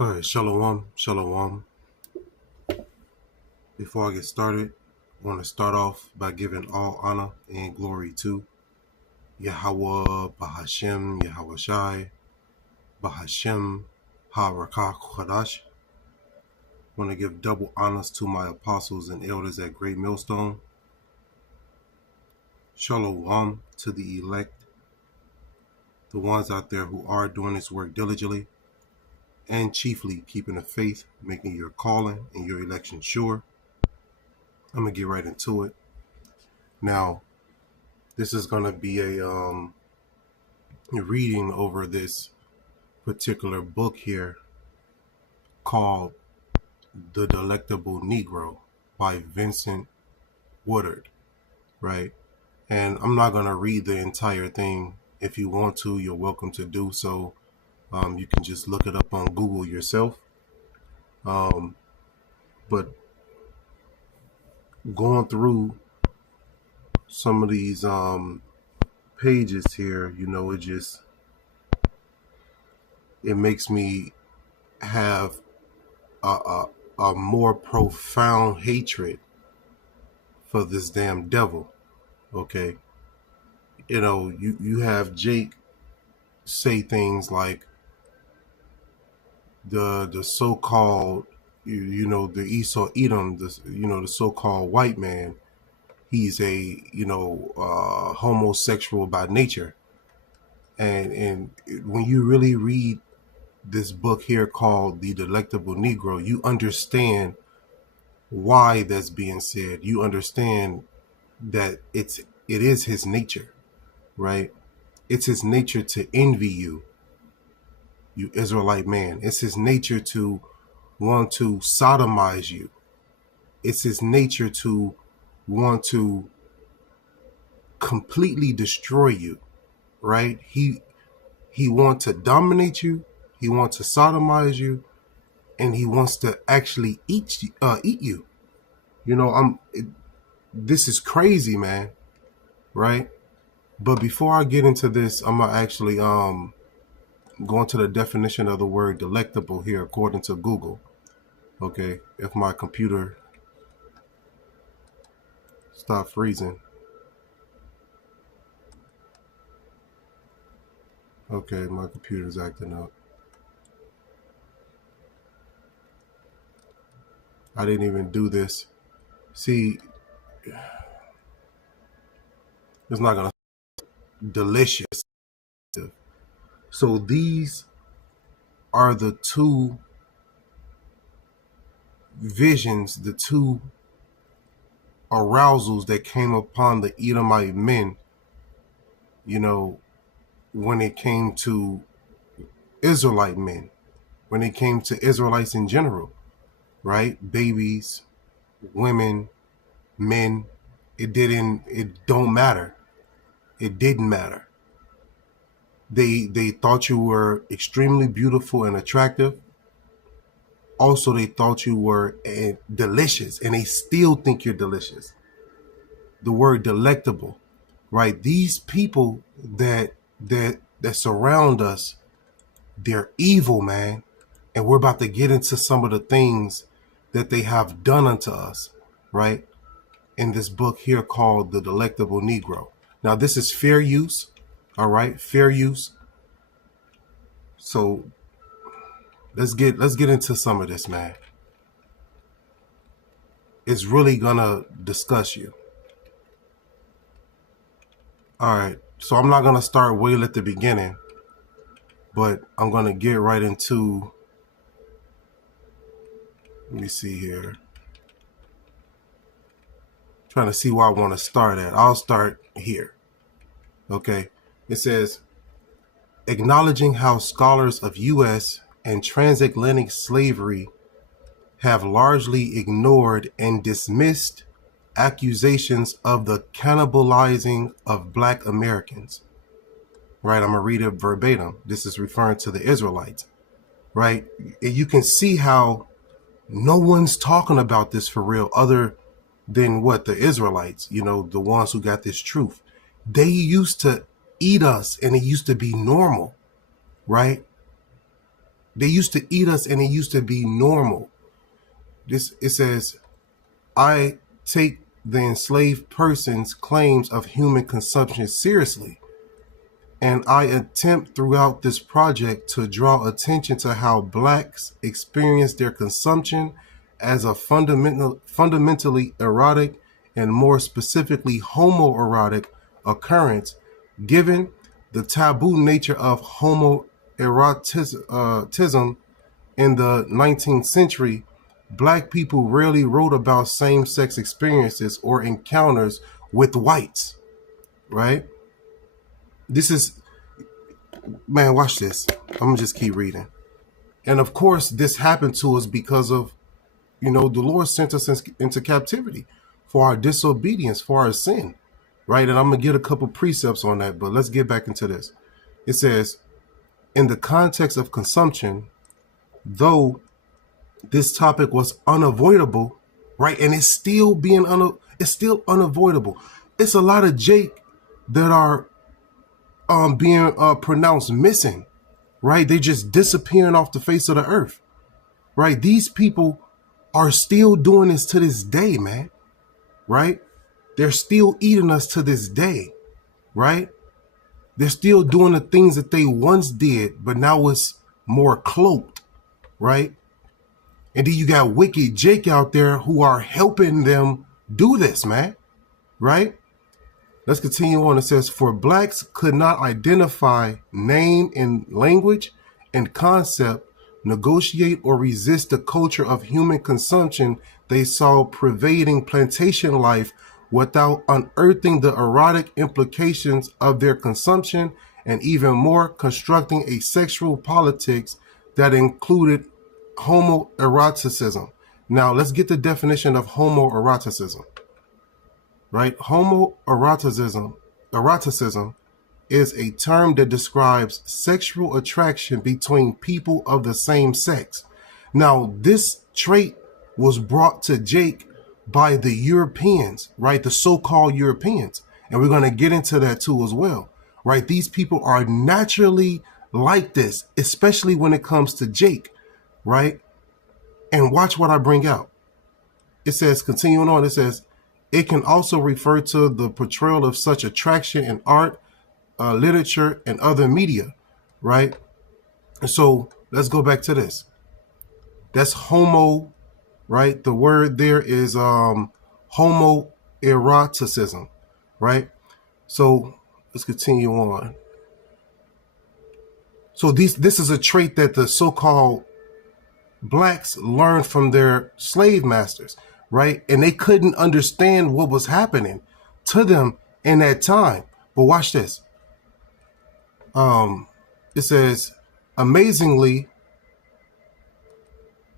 All right, shalom, shalom. Before I get started, I want to start off by giving all honor and glory to Yahweh, Bahashem, Yahweh Shai, Bahashem, Harakah Kodash. I want to give double honors to my apostles and elders at Great Millstone. Shalom to the elect, the ones out there who are doing this work diligently, and chiefly keeping the faith, making your calling and your election sure. I'm going to get right into it. Now, this is going to be a reading over this particular book here called The Delectable Negro by Vincent Woodard, right? And I'm not going to read the entire thing. If you want to, you're welcome to do so. You can just look it up on Google yourself. But going through some of these pages here, it makes me have a more profound hatred for this damn devil. Okay, you have Jake say things like the so-called the Esau Edom, the so-called white man, he's a homosexual by nature, and when you really read this book here called The Delectable Negro, you understand why that's being said. You understand that it is his nature, right? It's his nature to envy you Israelite man. It's his nature to want to sodomize you. It's his nature to want to completely destroy you, right? He wants to dominate you. He wants to sodomize you, and he wants to actually eat you. This is crazy, man, right? But before I get into this, I'm gonna actually go into the definition of the word delectable here according to Google. Okay, if my computer stop freezing. Okay, my computer's acting up. I didn't even do this. See, it's not gonna delicious. So these are the two visions, the two arousals that came upon the Edomite men, when it came to Israelite men, when it came to Israelites in general, right? Babies, women, men, it don't matter. It didn't matter. They thought you were extremely beautiful and attractive. Also, they thought you were delicious, and they still think you're delicious. The word delectable, right? These people that surround us, they're evil, man. And we're about to get into some of the things that they have done unto us, right? In this book here called The Delectable Negro. Now, this is fair use, all right? Fair use. So let's get into some of this, man. It's really gonna discuss you. All right, so I'm not gonna start way at the beginning, but I'm gonna get right into. Let me see here. Trying to see where I want to start at. I'll start here. Okay, it says, acknowledging how scholars of U.S. and transatlantic slavery have largely ignored and dismissed accusations of the cannibalizing of Black Americans. Right, I'm going to read it verbatim. This is referring to the Israelites. Right, and you can see how no one's talking about this for real other than what the Israelites, the ones who got this truth. They used to eat us, and it used to be normal, right? They used to eat us and it used to be normal. It says, I take the enslaved person's claims of human consumption seriously, and I attempt throughout this project to draw attention to how blacks experience their consumption as a fundamentally erotic and more specifically homoerotic occurrence, given the taboo nature of homoeroticism in the 19th century. Black people rarely wrote about same-sex experiences or encounters with whites, right? This is, man, watch this. I'm gonna just keep reading. And of course, this happened to us because of, the Lord sent us into captivity for our disobedience, for our sin, right? And I'm gonna get a couple precepts on that, but let's get back into this. It says, in the context of consumption, though this topic was unavoidable, right? And it's still it's still unavoidable. It's a lot of Jake that are being pronounced missing, right? They just disappearing off the face of the earth, right? These people are still doing this to this day, man, right? They're still eating us to this day, right? They're still doing the things that they once did, but now it's more cloaked, right? And then you got wicked Jake out there who are helping them do this, man, right? Let's continue on. It says, for blacks could not identify name and language and concept, negotiate or resist the culture of human consumption they saw pervading plantation life without unearthing the erotic implications of their consumption, and even more, constructing a sexual politics that included homoeroticism. Now, let's get the definition of homoeroticism. Right? Homoeroticism is a term that describes sexual attraction between people of the same sex. Now, this trait was brought to Jake by the Europeans, right? The so-called Europeans. And we're going to get into that too as well, right? These people are naturally like this, especially when it comes to Jake, right? And watch what I bring out. It says, continuing on, it says, it can also refer to the portrayal of such attraction in art, literature, and other media, right? So let's go back to this. That's homo, right? The word there is homoeroticism, right? So let's continue on. So this is a trait that the so-called blacks learned from their slave masters, right? And they couldn't understand what was happening to them in that time. But watch this. It says, amazingly,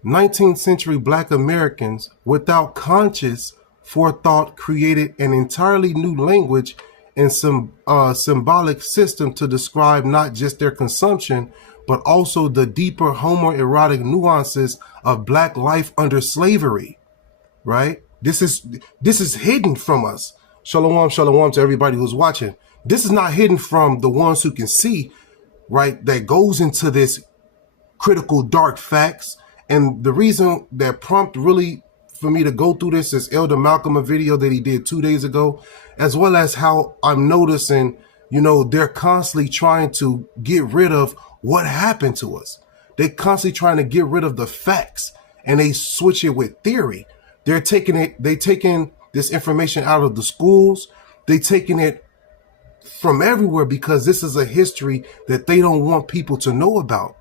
19th century black Americans, without conscious forethought, created an entirely new language and some symbolic system to describe not just their consumption, but also the deeper homoerotic nuances of black life under slavery. Right? This is hidden from us. Shalom, shalom to everybody who's watching. This is not hidden from the ones who can see, right? That goes into this critical dark facts. And the reason that prompt really for me to go through this is Elder Malcolm, a video that he did 2 days ago, as well as how I'm noticing, they're constantly trying to get rid of what happened to us. They're constantly trying to get rid of the facts, and they switch it with theory. They're taking this information out of the schools. They're taking it from everywhere because this is a history that they don't want people to know about,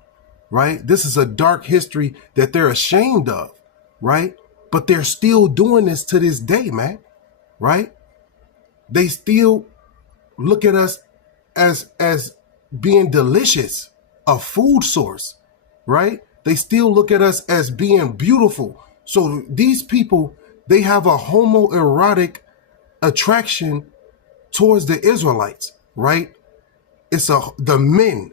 right? This is a dark history that they're ashamed of, right? But they're still doing this to this day, man, right? They still look at us as being delicious, a food source, right? They still look at us as being beautiful. So these people, they have a homoerotic attraction towards the Israelites, right? It's the men,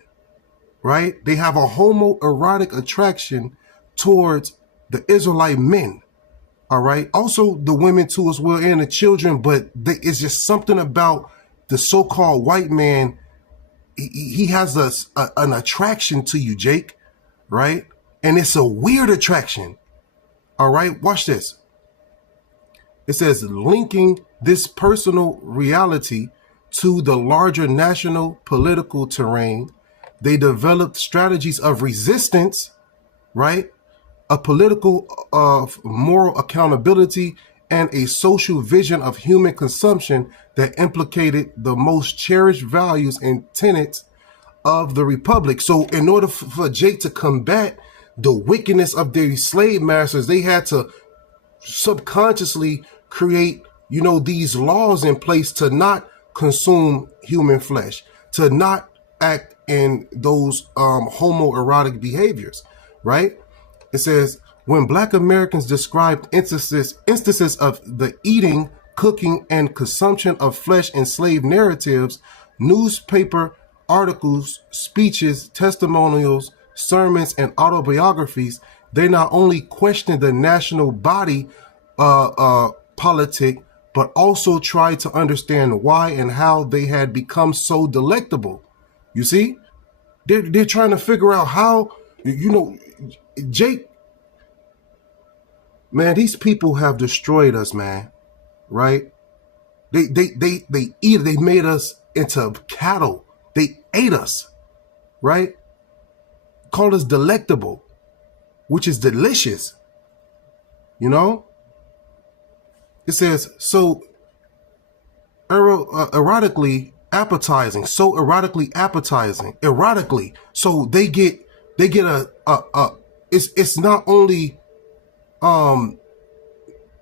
right? They have a homoerotic attraction towards the Israelite men, all right? Also the women too as well, and the children, but it's just something about the so-called white man. He has an attraction to you, Jake, right? And it's a weird attraction. All right, watch this. It says linking this personal reality to the larger national political terrain, they developed strategies of resistance, right? A political moral accountability and a social vision of human consumption that implicated the most cherished values and tenets of the republic. So in order for Jake to combat the wickedness of their slave masters, they had to subconsciously create, these laws in place to not consume human flesh, to not act in those homoerotic behaviors, right? It says, when Black Americans described instances of the eating, cooking, and consumption of flesh in slave narratives, newspaper articles, speeches, testimonials, sermons, and autobiographies, they not only questioned the national body politic, but also tried to understand why and how they had become so delectable. You see? They're trying to figure out how, Jake, man, these people have destroyed us, man. Right? They made us into cattle. They ate us. Right? Called us delectable, which is delicious. It says, so erotically appetizing, erotically. So they get it's not only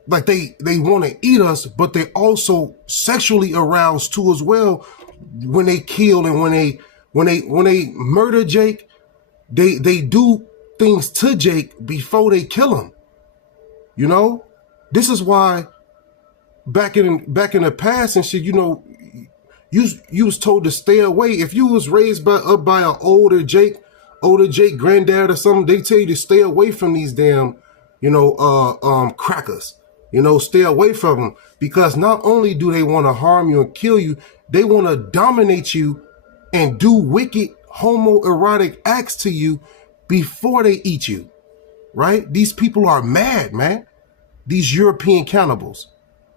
like they want to eat us, but they also sexually aroused too as well when they kill and when they murder Jake, they do things to Jake before they kill him. This is why back in the past and shit, you was told to stay away. If you was raised up by an older Jake granddad or something, they tell you to stay away from these damn, crackers. Stay away from them, because not only do they want to harm you and kill you, they want to dominate you and do wicked homoerotic acts to you before they eat you, right? These people are mad, man. These European cannibals,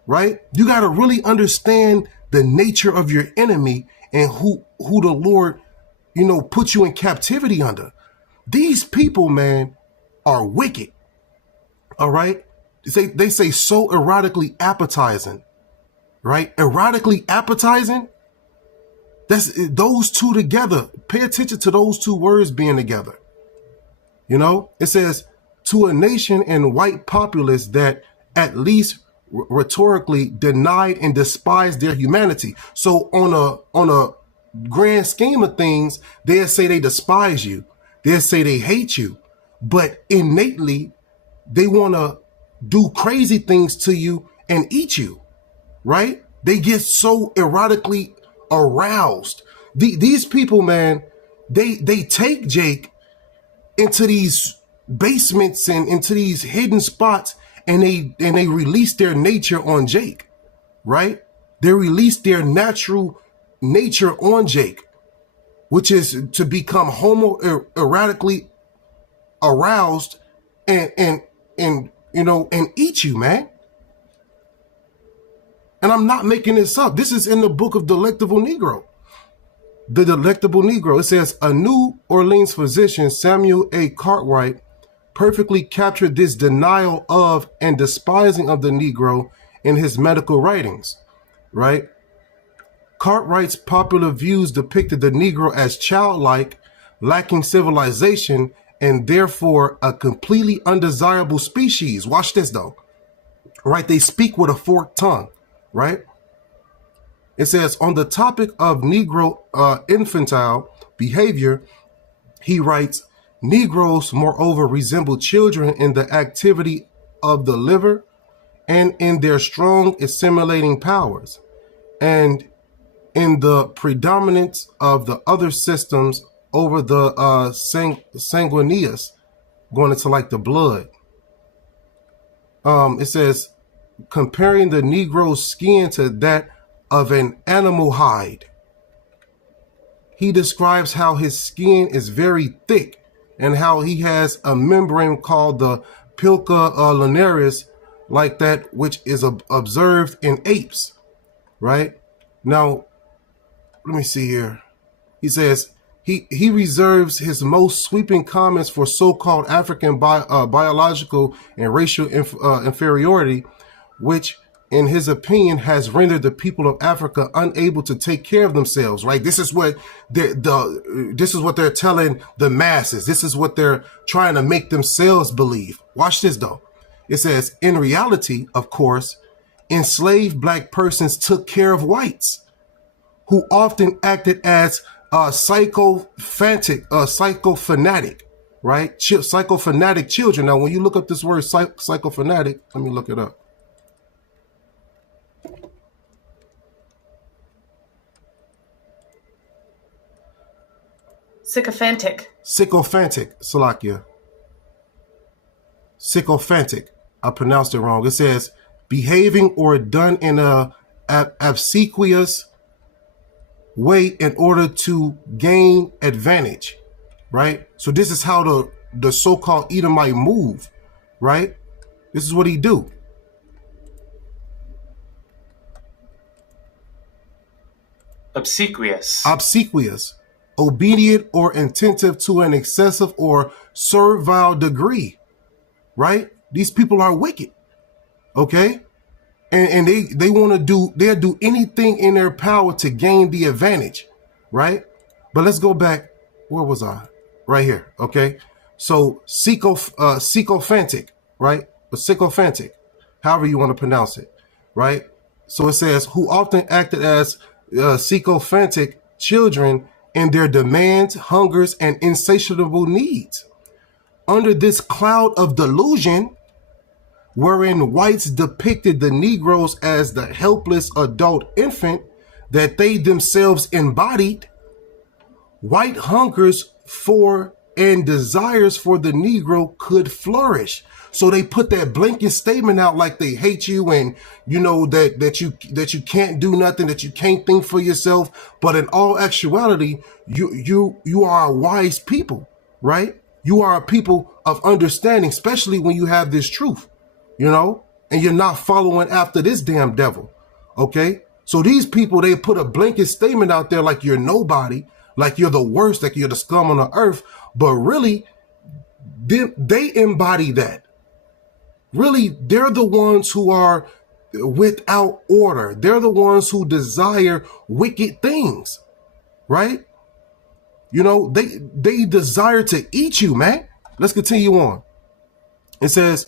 right? You got to really understand the nature of your enemy and who the Lord, put you in captivity under. These people, man, are wicked. All right. They say so erotically appetizing, right? Erotically appetizing. That's those two together. Pay attention to those two words being together. It says, to a nation and white populace that at least rhetorically denied and despised their humanity. So on a grand scheme of things, they'll say they despise you. They'll say they hate you. But innately, they want to do crazy things to you and eat you, right? They get so erotically aroused. These people, man, they take Jake into these basements and into these hidden spots, and they release their nature on Jake, right? They release their natural nature on Jake, which is to become homoerotically aroused and eat you, man. And I'm not making this up. This is in the book of Delectable Negro. The Delectable Negro. It says, a New Orleans physician, Samuel A. Cartwright, perfectly captured this denial of and despising of the Negro in his medical writings, right? Cartwright's popular views depicted the Negro as childlike, lacking civilization, and therefore a completely undesirable species. Watch this though, right? They speak with a forked tongue, right? It says, on the topic of Negro infantile behavior, he writes, Negroes, moreover, resemble children in the activity of the liver and in their strong assimilating powers, and in the predominance of the other systems over the sanguineous, going into like the blood. It says, comparing the Negro's skin to that of an animal hide. He describes how his skin is very thick and how he has a membrane called the pilca lunaris, like that which is observed in apes, right? Now, let me see here. He says he reserves his most sweeping comments for so-called African biological and racial inferiority, which, in his opinion, has rendered the people of Africa unable to take care of themselves. Right? This is what they're telling the masses. This is what they're trying to make themselves believe. Watch this though. It says, in reality, of course, enslaved black persons took care of whites, who often acted as psychophatic, right? Psychophatic children. Now, when you look up this word psychophatic, let me look it up. Sycophantic, Salakia. Sycophantic. I pronounced it wrong. It says behaving or done in a obsequious way in order to gain advantage, right? So this is how the so-called Edomite move, right? This is what he do. obsequious, obedient or attentive to an excessive or servile degree, right? These people are wicked, okay? And they'll do anything in their power to gain the advantage, right? But let's go back. Where was I? Right here, okay? So sycophantic, right? But sycophantic, however you want to pronounce it, right? So it says, who often acted as sycophantic children in their demands, hungers, and insatiable needs. Under this cloud of delusion, wherein whites depicted the Negroes as the helpless adult infant that they themselves embodied, white hungers for and desires for the Negro could flourish. So they put that blanket statement out like they hate you, and you know that you can't do nothing, that you can't think for yourself. But in all actuality, you are a wise people, right? You are a people of understanding, especially when you have this truth, you know, and you're not following after this damn devil. Okay. So these people, they put a blanket statement out there like you're nobody, like you're the worst, like you're the scum on the earth. But really, they embody that. Really, they're the ones who are without order. They're the ones who desire wicked things, right? You know, they desire to eat you, man. Let's continue on. It says,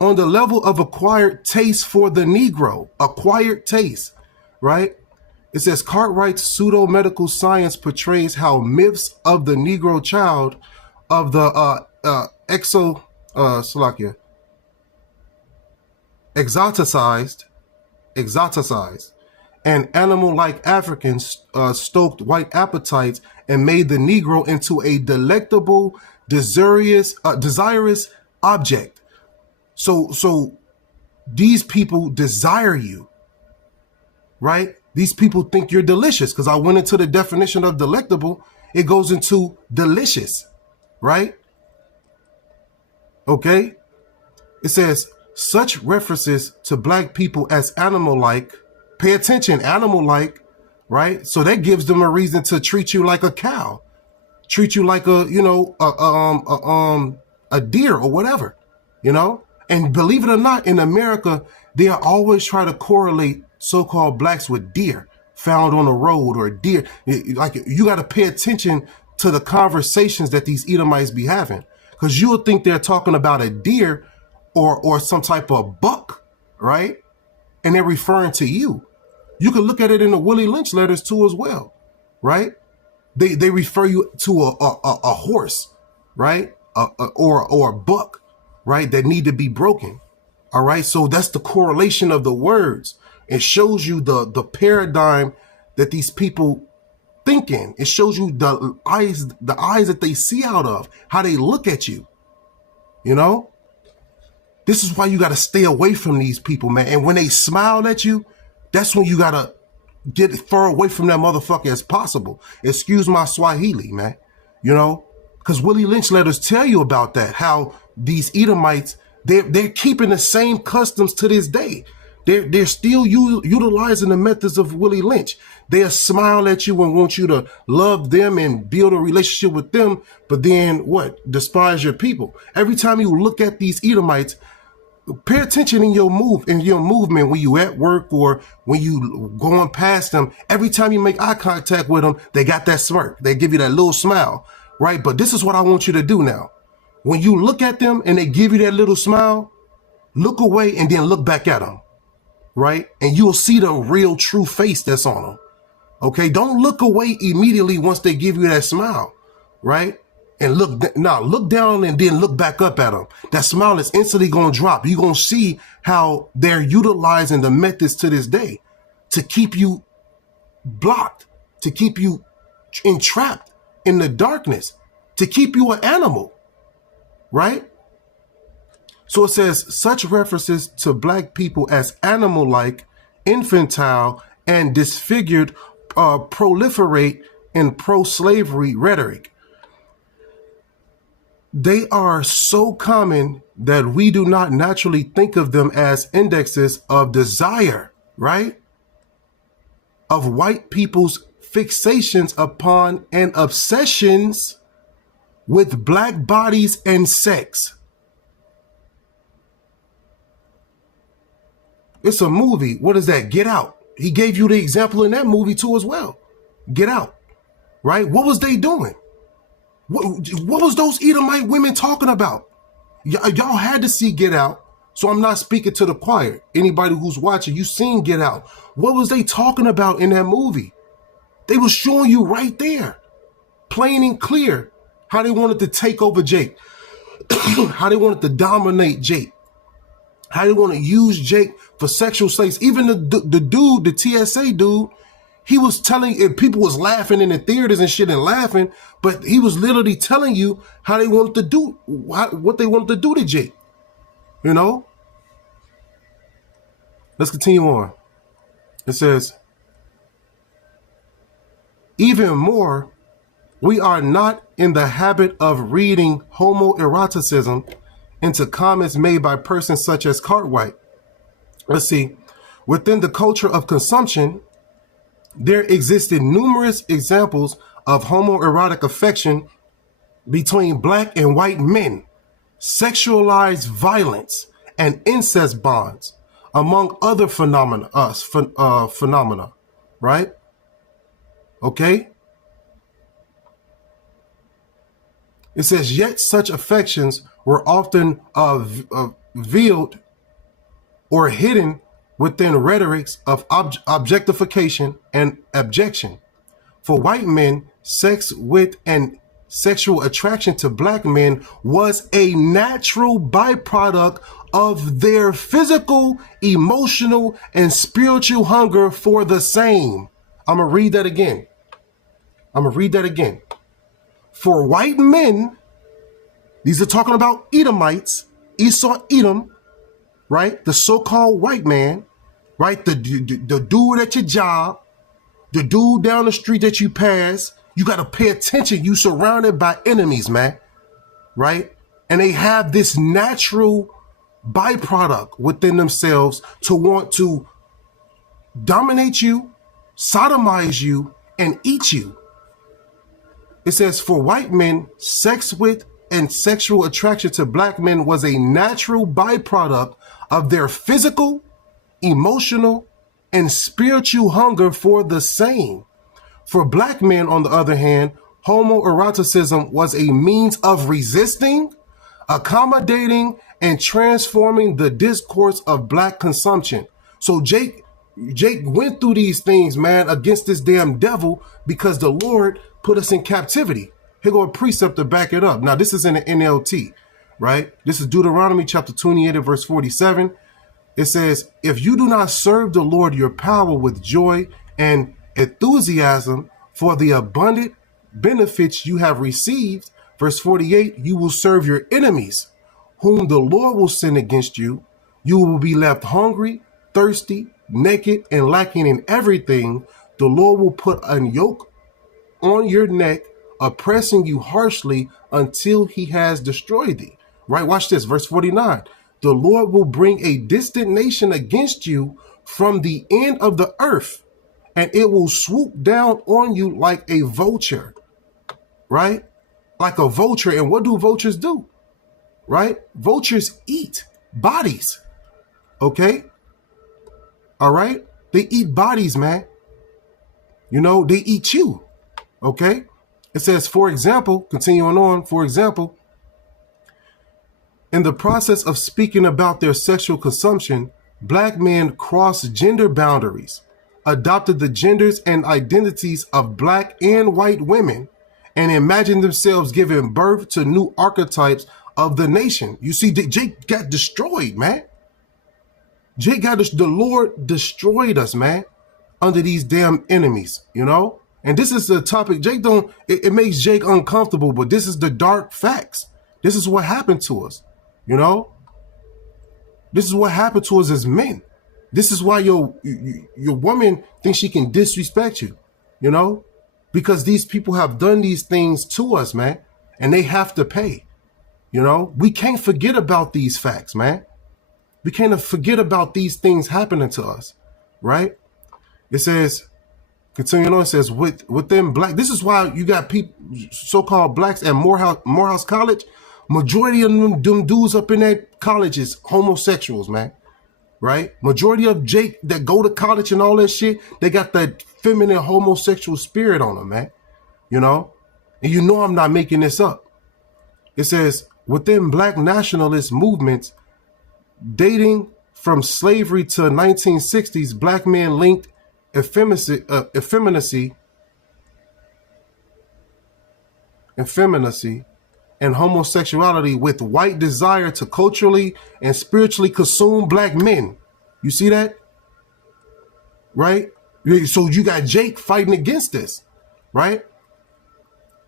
on the level of acquired taste for the Negro, acquired taste, right? It says Cartwright's pseudo-medical science portrays how myths of the Negro child, of the exoticized, and animal-like Africans stoked white appetites and made the Negro into a delectable, desirous object. So these people desire you, right? These people think you're delicious, because I went into the definition of delectable. It goes into delicious, right? Okay. It says such references to black people as animal-like. Pay attention, animal-like, right? So that gives them a reason to treat you like a cow, treat you like a deer or whatever, you know. And believe it or not, in America, they are always trying to correlate so-called blacks with deer found on the road, or deer. Like, you got to pay attention to the conversations that these Edomites be having, because you'll think they're talking about a deer or some type of buck, right? And they're referring to you. You can look at it in the Willie Lynch letters too as well, right? They refer you to a horse, right? Or a buck, right? That need to be broken. All right. So that's the correlation of the words. It shows you the paradigm that these people think in. It shows you the eyes that they see out of, how they look at you. You know, this is why you got to stay away from these people, man. And when they smile at you, that's when you got to get far away from that motherfucker as possible. Excuse my Swahili, man. You know, Because Willie Lynch let us tell you about that, how these Edomites, they're keeping the same customs to this day. They're still utilizing the methods of Willie Lynch. They'll smile at you and want you to love them and build a relationship with them, but then what? Despise your people. Every time you look at these Edomites, pay attention in your movement when you at work or when you going past them. Every time you make eye contact with them, they got that smirk. They give you that little smile, right? But this is what I want you to do now. When you look at them and they give you that little smile, look away and then look back at them, right? And you'll see the real true face that's on them. Okay, don't look away immediately once they give you that smile, right? And look down and then look back up at them. That smile is instantly going to drop. You're going to see how they're utilizing the methods to this day to keep you blocked, to keep you entrapped in the darkness, to keep you an animal, right? So it says such references to black people as animal-like, infantile, and disfigured proliferate in pro-slavery rhetoric. They are so common that we do not naturally think of them as indexes of desire, right? Of white people's fixations upon and obsessions with black bodies and sex. It's a movie. What is that? Get Out. He gave you the example in that movie too as well. Get Out, right? What was they doing? What was those Edomite women talking about? Y'all had to see Get Out, so I'm not speaking to the choir. Anybody who's watching, you seen Get Out. What was they talking about in that movie? They was showing you right there, plain and clear, how they wanted to take over Jake, how they wanted to dominate Jake, how they want to use Jake for sexual slaves. Even the dude, the TSA dude, he was telling, people was laughing in the theaters and shit and laughing, but he was literally telling you how they wanted to do, what they wanted to do to Jake. You know? Let's continue on. It says, even more, we are not in the habit of reading homoeroticism into comments made by persons such as Cartwright. Let's see. Within the culture of consumption, there existed numerous examples of homoerotic affection between black and white men, sexualized violence, and incest bonds, among other phenomena, right? Okay? It says, yet such affections were often veiled or hidden within rhetorics of objectification and abjection. For white men, sex with and sexual attraction to black men was a natural byproduct of their physical, emotional, and spiritual hunger for the same. I'm going to read that again. For white men, these are talking about Edomites, Esau, Edom, right? The so-called white man, right? The dude at your job, the dude down the street that you pass. You got to pay attention. You surrounded by enemies, man, right? And they have this natural byproduct within themselves to want to dominate you, sodomize you, and eat you. It says, for white men, sex with and sexual attraction to black men was a natural byproduct of their physical, emotional, and spiritual hunger for the same. For black men, on the other hand, homoeroticism was a means of resisting, accommodating, and transforming the discourse of black consumption. So Jake went through these things, man, against this damn devil because the Lord put us in captivity. Here go a precept to back it up. Now, this is in the NLT, right? This is Deuteronomy chapter 28 and verse 47. It says, if you do not serve the Lord your power with joy and enthusiasm for the abundant benefits you have received, verse 48, you will serve your enemies, whom the Lord will send against you. You will be left hungry, thirsty, naked, and lacking in everything. The Lord will put a yoke on your neck oppressing you harshly until he has destroyed thee. Right? Watch this, verse 49. The Lord will bring a distant nation against you from the end of the earth, and it will swoop down on you like a vulture. Right? Like a vulture. And what do vultures do? Right? Vultures eat bodies. Okay? All right? They eat bodies, man. You know, they eat you. Okay? It says, for example, continuing on, for example, in the process of speaking about their sexual consumption, black men crossed gender boundaries, adopted the genders and identities of black and white women, and imagined themselves giving birth to new archetypes of the nation. You see, Jake got destroyed, man. The Lord destroyed us, man, under these damn enemies, you know? And this is the topic. Jake it makes Jake uncomfortable, but this is the dark facts. This is what happened to us, you know? This is what happened to us as men. This is why your woman thinks she can disrespect you, you know? Because these people have done these things to us, man, and they have to pay, you know? We can't forget about these facts, man. We can't forget about these things happening to us, right? It says, continuing on, it says, within black, this is why you got people, so-called blacks at Morehouse College. Majority of them dudes up in that college is homosexuals, man, right? Majority of Jake that go to college and all that shit, they got that feminine homosexual spirit on them, man, you know? And you know I'm not making this up. It says, within black nationalist movements, dating from slavery to 1960s, black men linked effeminacy and homosexuality with white desire to culturally and spiritually consume black men. You see that? Right? So you got Jake fighting against this, right?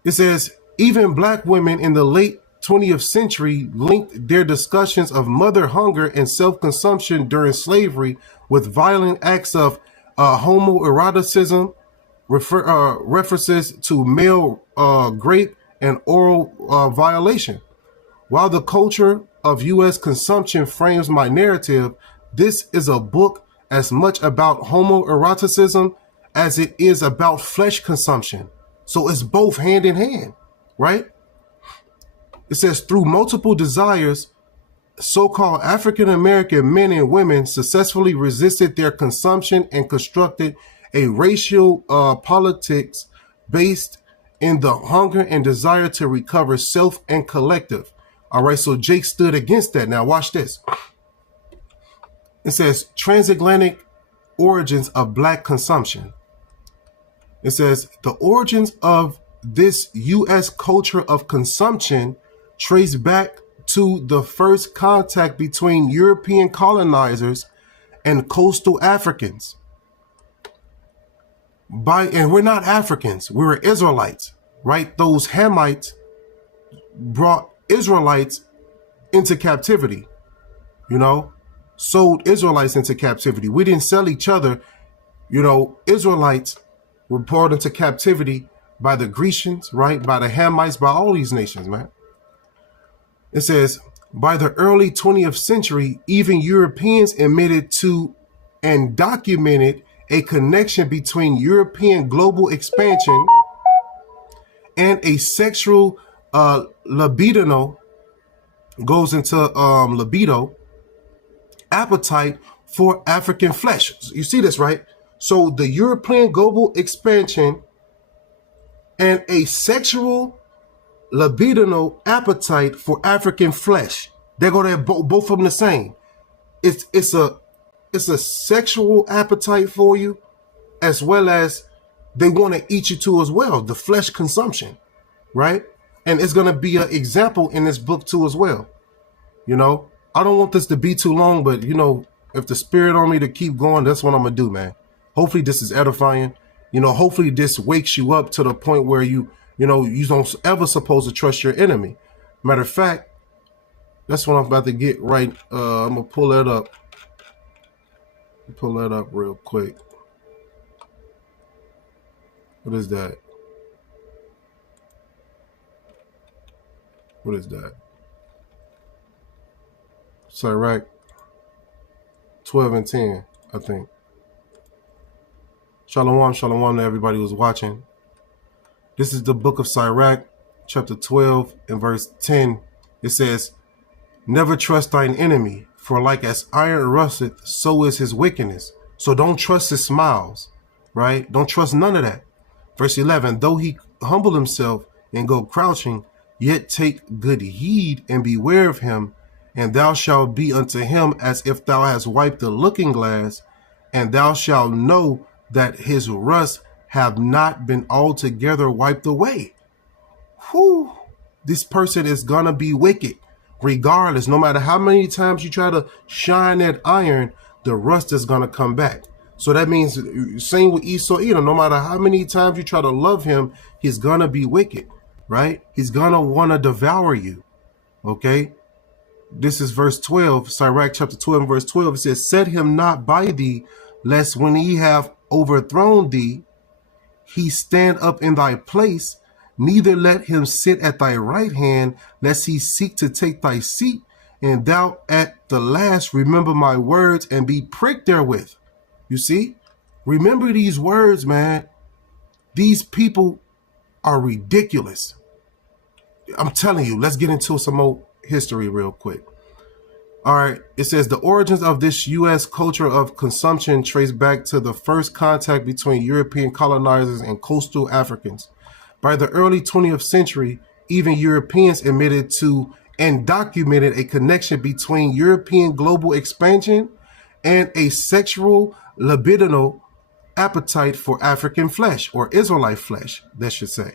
It says, even black women in the late 20th century linked their discussions of mother hunger and self-consumption during slavery with violent acts of homoeroticism, references to male rape and oral violation. While the culture of U.S. consumption frames my narrative, this is a book as much about homoeroticism as it is about flesh consumption. So it's both hand in hand, right? It says, through multiple desires, so-called African-American men and women successfully resisted their consumption and constructed a racial politics based in the hunger and desire to recover self and collective. All right, so Jake stood against that. Now watch this. It says, transatlantic origins of black consumption. It says, the origins of this U.S. culture of consumption trace back to the first contact between European colonizers and coastal Africans. And we're not Africans, we were Israelites, right? Those Hamites brought Israelites into captivity, you know, sold Israelites into captivity. We didn't sell each other, you know. Israelites were brought into captivity by the Grecians, right? By the Hamites, by all these nations, man. It says, by the early 20th century, even Europeans admitted to and documented a connection between European global expansion and a sexual libido, goes into libido, appetite for African flesh. You see this, right? So the European global expansion and a sexual libidinal appetite for African flesh. They're going to both of them the same. It's a sexual appetite for you, as well as they want to eat you too as well, the flesh consumption, right? And it's going to be an example in this book too as well. You know, I don't want this to be too long, but you know, if the spirit on me to keep going, that's what I'm going to do, man. Hopefully this is edifying. You know, hopefully this wakes you up to the point where you don't ever supposed to trust your enemy. Matter of fact, that's what I'm about to get right. I'm going to pull that up. Pull that up real quick. What is that? What is that? Sirach 12 and 10, I think. Shalom, shalom to everybody who's watching. This is the book of Sirach, chapter 12 and verse 10. It says, never trust thine enemy, for like as iron rusteth, so is his wickedness. So don't trust his smiles, right? Don't trust none of that. Verse 11, though he humble himself and go crouching, yet take good heed and beware of him, and thou shalt be unto him as if thou hast wiped the looking glass, and thou shalt know that his rust have not been altogether wiped away. Whew. This person is gonna be wicked regardless. No matter how many times you try to shine that iron, the rust is gonna come back. So that means, same with Esau, no matter how many times you try to love him, he's gonna be wicked, right? He's gonna want to devour you. Okay, this is verse 12, Sirach chapter 12 verse 12. It says, set him not by thee, lest when he have overthrown thee, he stand up in thy place. Neither let him sit at thy right hand, lest he seek to take thy seat, and thou at the last remember my words and be pricked therewith. You see, remember these words, man. These people are ridiculous. I'm telling you, let's get into some more history real quick. All right, it says the origins of this U.S. culture of consumption trace back to the first contact between European colonizers and coastal Africans. By the early 20th century, even Europeans admitted to and documented a connection between European global expansion and a sexual libidinal appetite for African flesh, or Israelite flesh, that should say.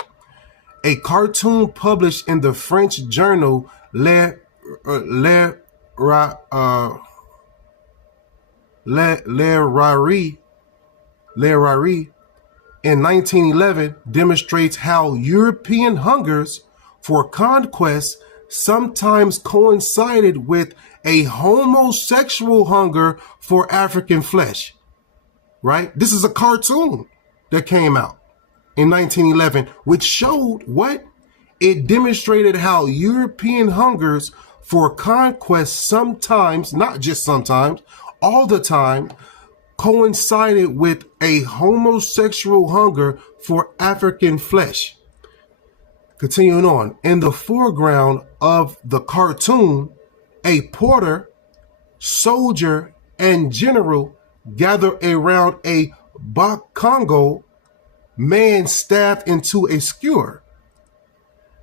A cartoon published in the French journal Le Rari in 1911 demonstrates how European hungers for conquest sometimes coincided with a homosexual hunger for African flesh, right? This is a cartoon that came out in 1911, which showed what? It demonstrated how European hungers for conquest sometimes, not just sometimes, all the time, coincided with a homosexual hunger for African flesh. Continuing on, in the foreground of the cartoon, a porter, soldier, and general gather around a Bakongo man stabbed into a skewer.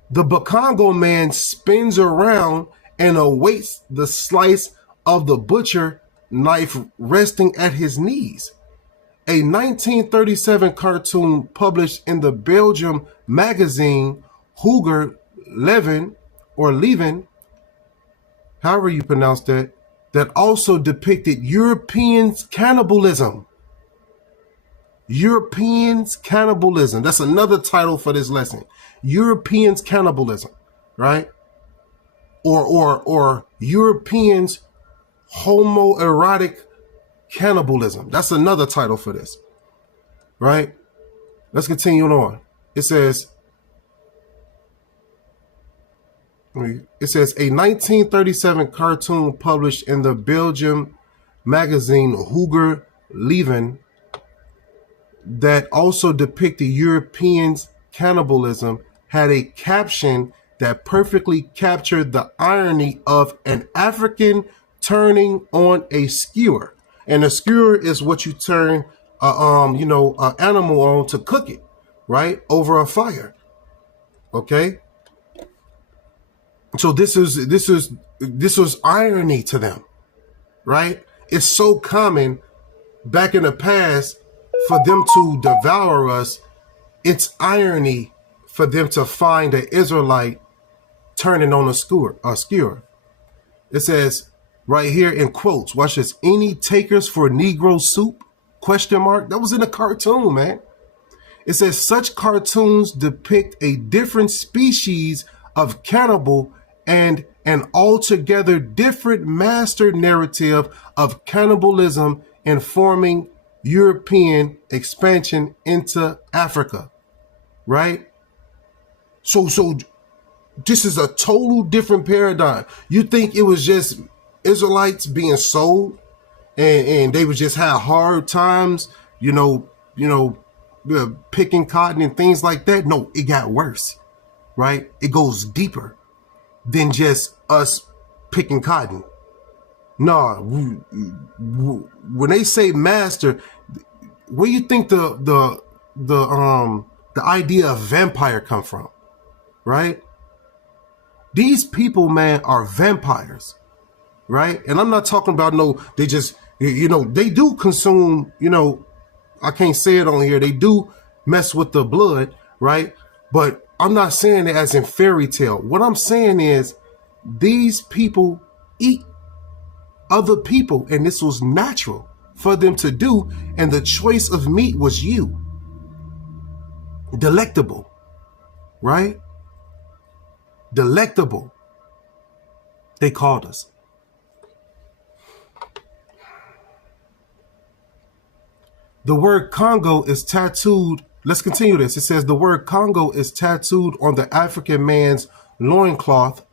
The Bakongo man spins around and awaits the slice of the butcher knife resting at his knees. A 1937 cartoon published in the Belgium magazine Hoger Leven, or Leven, however you pronounce that, that also depicted Europeans' cannibalism. Europeans' cannibalism. That's another title for this lesson. Europeans' cannibalism, right? Or Europeans' homoerotic cannibalism. That's another title for this, right? Let's continue on. It says a 1937 cartoon published in the Belgium magazine Hoger Leven that also depicted Europeans' cannibalism had a caption that perfectly captured the irony of an African turning on a skewer. And a skewer is what you turn an animal on to cook it, right? Over a fire. Okay? So this was irony to them, right? It's so common back in the past for them to devour us. It's irony for them to find an Israelite turning on a skewer. It says right here in quotes, watch this, any takers for Negro soup? Question mark. That was in a cartoon, man. It says such cartoons depict a different species of cannibal and an altogether different master narrative of cannibalism informing European expansion into Africa, right? So This is a total different paradigm. You think it was just Israelites being sold and they would just have hard times, picking cotton and things like that? No, it got worse, right? It goes deeper than just us picking cotton. No, when they say master, where do you think the idea of vampire come from, right? These people, man, are vampires, right? And I'm not talking about they just, they do consume, I can't say it on here. They do mess with the blood, right? But I'm not saying it as in fairy tale. What I'm saying is these people eat other people, and this was natural for them to do. And the choice of meat was delectable, right? Delectable. They called us. The word Congo is tattooed. Let's continue this. It says the word Congo is tattooed on the African man's loincloth,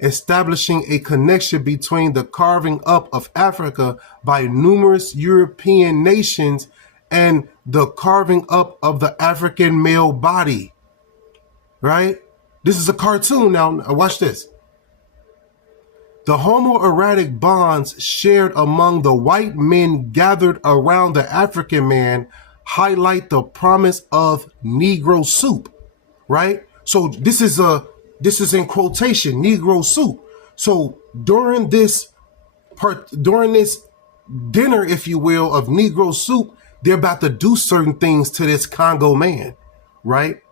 establishing a connection between the carving up of Africa by numerous European nations and the carving up of the African male body. Right? This is a cartoon now. Watch this. The homoerotic bonds shared among the white men gathered around the African man highlight the promise of Negro soup, right? So this is in quotation, Negro soup. So during this dinner, if you will, of Negro soup, they're about to do certain things to this Congo man, right?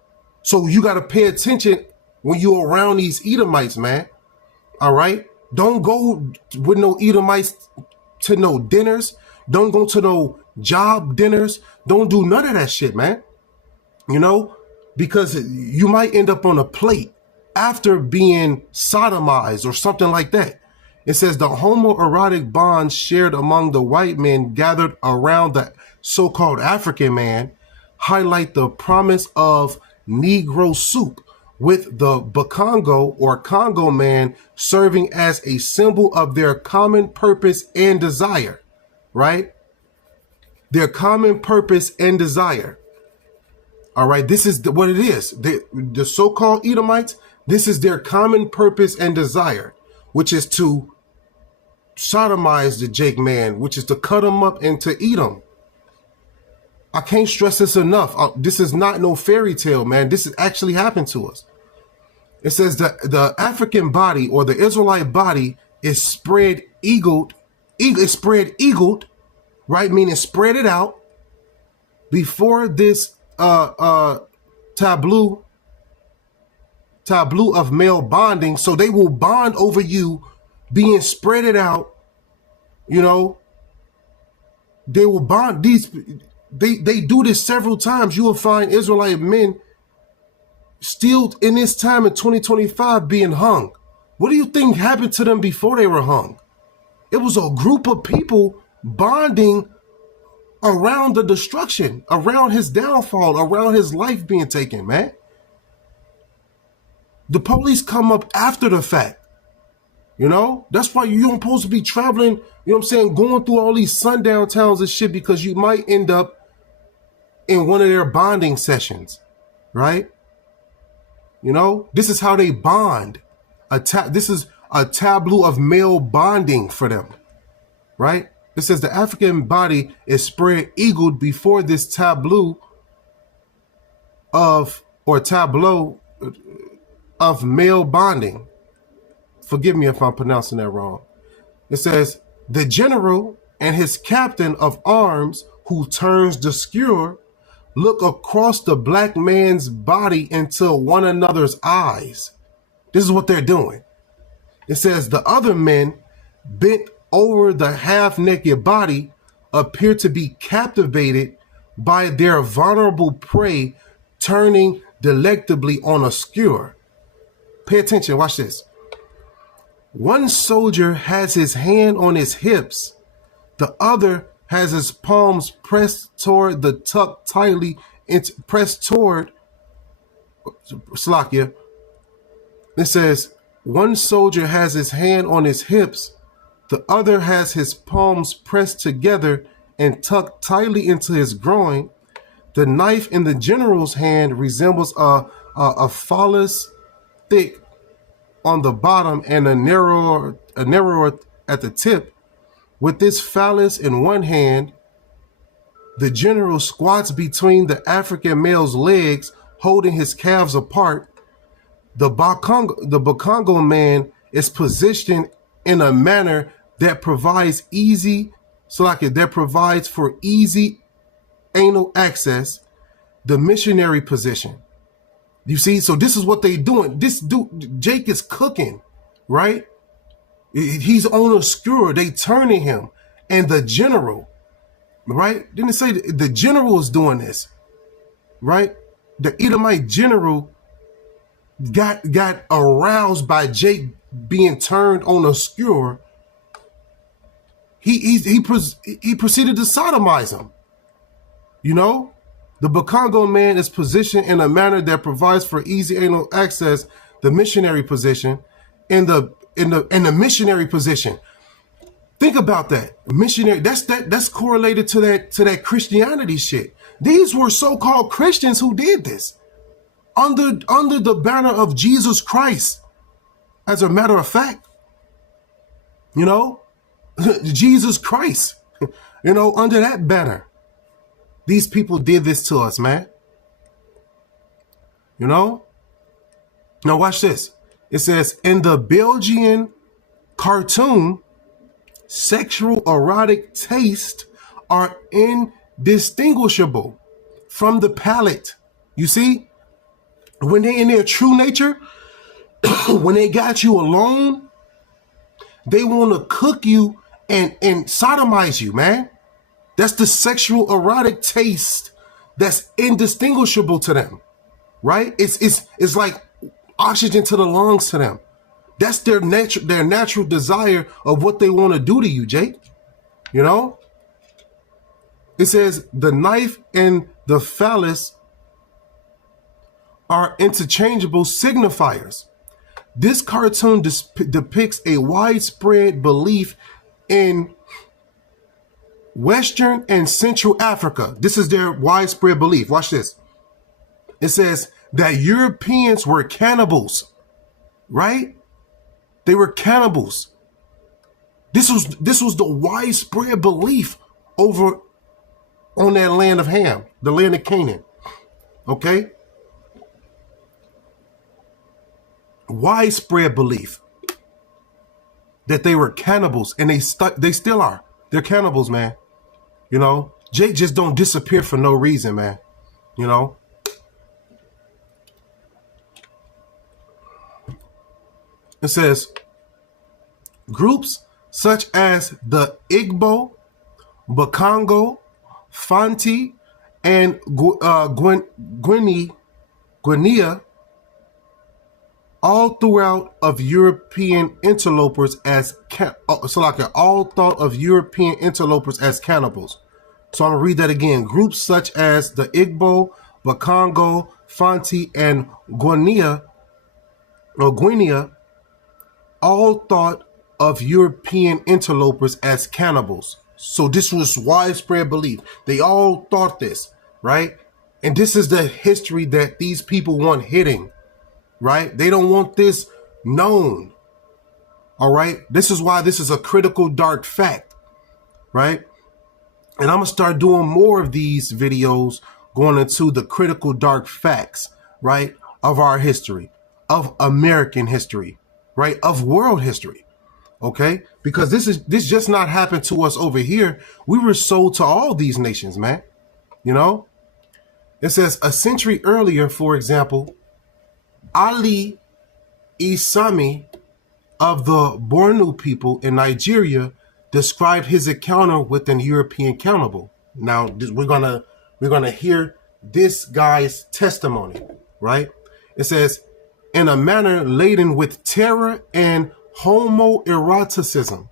So you got to pay attention when you're around these Edomites, man. All right? Don't go with no Edomites to no dinners. Don't go to no job dinners. Don't do none of that shit, man. Because you might end up on a plate after being sodomized or something like that. It says the homoerotic bonds shared among the white men gathered around the so-called African man highlight the promise of Negro soup, with the Bakongo or Congo man serving as a symbol of their common purpose and desire, right? Their common purpose and desire. All right, this is what it is. The so-called Edomites, this is their common purpose and desire, which is to sodomize the Jake man, which is to cut him up and to eat him. I can't stress this enough. This is not no fairy tale, man. This has actually happened to us. It says that the African body or the Israelite body is spread eagled, right? Meaning spread it out before this tableau of male bonding. So they will bond over you being spread it out. They will bond these. They do this several times. You will find Israelite men still in this time in 2025 being hung. What do you think happened to them before they were hung? It was a group of people bonding around the destruction, around his downfall, around his life being taken, man. The police come up after the fact. That's why you don't supposed to be traveling, going through all these sundown towns and shit, because you might end up in one of their bonding sessions, right? This is how they bond. This is a tableau of male bonding for them, right? It says the African body is spread eagled before this tableau of male bonding. Forgive me if I'm pronouncing that wrong. It says the general and his captain of arms, who turns the skewer, look across the black man's body into one another's eyes. This is what they're doing. It says the other men, bent over the half-naked body, appear to be captivated by their vulnerable prey, turning delectably on a skewer. Pay attention, watch this. One soldier has his hand on his hips. The other has his palms pressed toward the tuck tightly, pressed toward Slakia. It says, one soldier has his hand on his hips, the other has his palms pressed together and tucked tightly into his groin. The knife in the general's hand resembles a phallus thick on the bottom and a narrower at the tip. With this phallus in one hand, the general squats between the African male's legs, holding his calves apart. The Bakongo man is positioned in a manner that provides for easy anal access. The missionary position. You see, so this is what they doing. This dude, Jake, is cooking, right? He's on a skewer. They turning him, and the general, right? Didn't it say the general is doing this, right? The Edomite general got aroused by Jake being turned on a skewer. He proceeded to sodomize him. You know, the Bakongo man is positioned in a manner that provides for easy anal access. The missionary position, in the missionary position. Think about that. Missionary. That's correlated to that Christianity shit. These were so-called Christians who did this under the banner of Jesus Christ. As a matter of fact, you know, Jesus Christ, you know, under that banner, these people did this to us, man. You know? Now watch this. It says, in the Belgian cartoon, sexual erotic tastes are indistinguishable from the palate. You see? When they're in their true nature, when they got you alone, they want to cook you and sodomize you, man. That's the sexual erotic taste that's indistinguishable to them, right? It's like oxygen to the lungs to them. That's their natural desire of what they want to do to you, Jake. You know? It says the knife and the phallus are interchangeable signifiers. This cartoon depicts a widespread belief in Western and Central Africa. This is their widespread belief. Watch this. It says that Europeans were cannibals, right? They were cannibals. This was the widespread belief over on that land of Ham, the land of Canaan. Okay? Widespread belief that they were cannibals, and they still are. They're cannibals, man. You know, Jake just don't disappear for no reason, man. You know? It says, groups such as the Igbo, Bakongo, Fanti, and Guinea, all throughout of European interlopers as all thought of European interlopers as cannibals. So I'm gonna read that again. Groups such as the Igbo, Bakongo, Fanti, and Guinea, all thought of European interlopers as cannibals. So this was widespread belief. They all thought this, right? And this is the history that these people want hidden, right? They don't want this known. All right. This is why this is a critical dark fact, right? And I'm going to start doing more of these videos going into the critical dark facts, right? Of our history, of American history, right? Of world history. Okay. Because this just not happened to us over here. We were sold to all these nations, man. You know, it says a century earlier, for example, Ali Isami of the Bornu people in Nigeria described his encounter with an European cannibal. Now we're gonna hear this guy's testimony, right? It says, in a manner laden with terror and homoeroticism,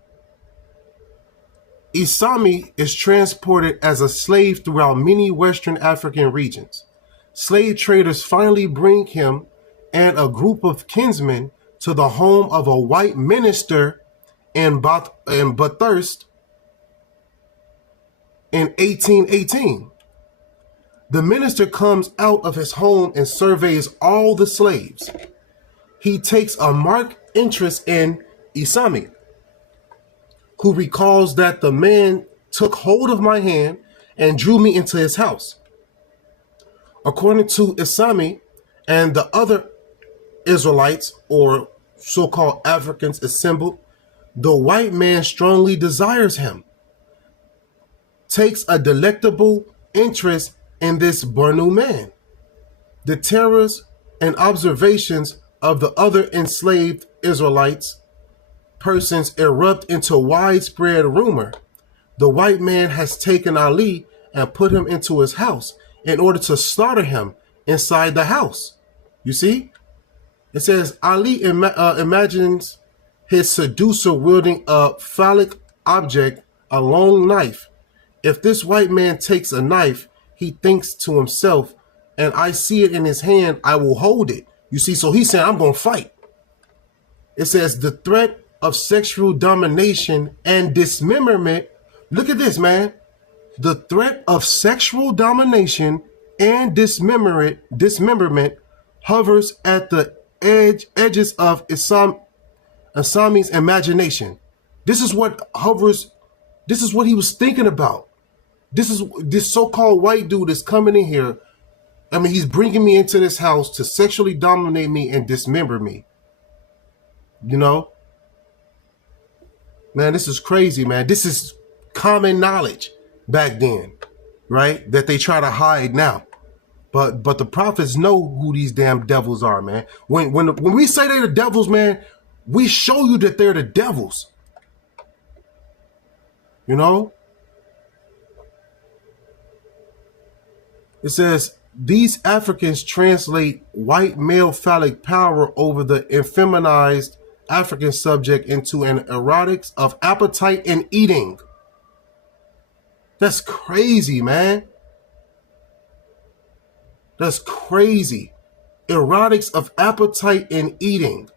Isami is transported as a slave throughout many Western African regions. Slave traders finally bring him and a group of kinsmen to the home of a white minister in Bathurst in 1818. The minister comes out of his home and surveys all the slaves. He takes a marked interest in Esau, who recalls that the man took hold of my hand and drew me into his house. According to Esau and the other Israelites, or so-called Africans assembled, the white man strongly desires him, takes a delectable interest in this Bornu man. The terrors and observations of the other enslaved Israelites persons erupt into widespread rumor. The white man has taken Ali and put him into his house in order to slaughter him inside the house. You see? It says Ali imagines his seducer wielding a phallic object, a long knife. If this white man takes a knife, he thinks to himself, and I see it in his hand, I will hold it. You see, so he's saying, I'm going to fight. It says the threat of sexual domination and dismemberment. Look at this, man. The threat of sexual domination and dismemberment hovers at the edges of Esau's imagination. This is what hovers. This is what he was thinking about. This so-called white dude is coming in here. I mean, he's bringing me into this house to sexually dominate me and dismember me. You know? Man, this is crazy, man. This is common knowledge back then, right? That they try to hide now. But the prophets know who these damn devils are, man. When we say they're the devils, man, we show you that they're the devils. You know? It says, these Africans translate white male phallic power over the effeminized African subject into an erotics of appetite and eating. That's crazy, man. That's crazy. Erotics of appetite and eating.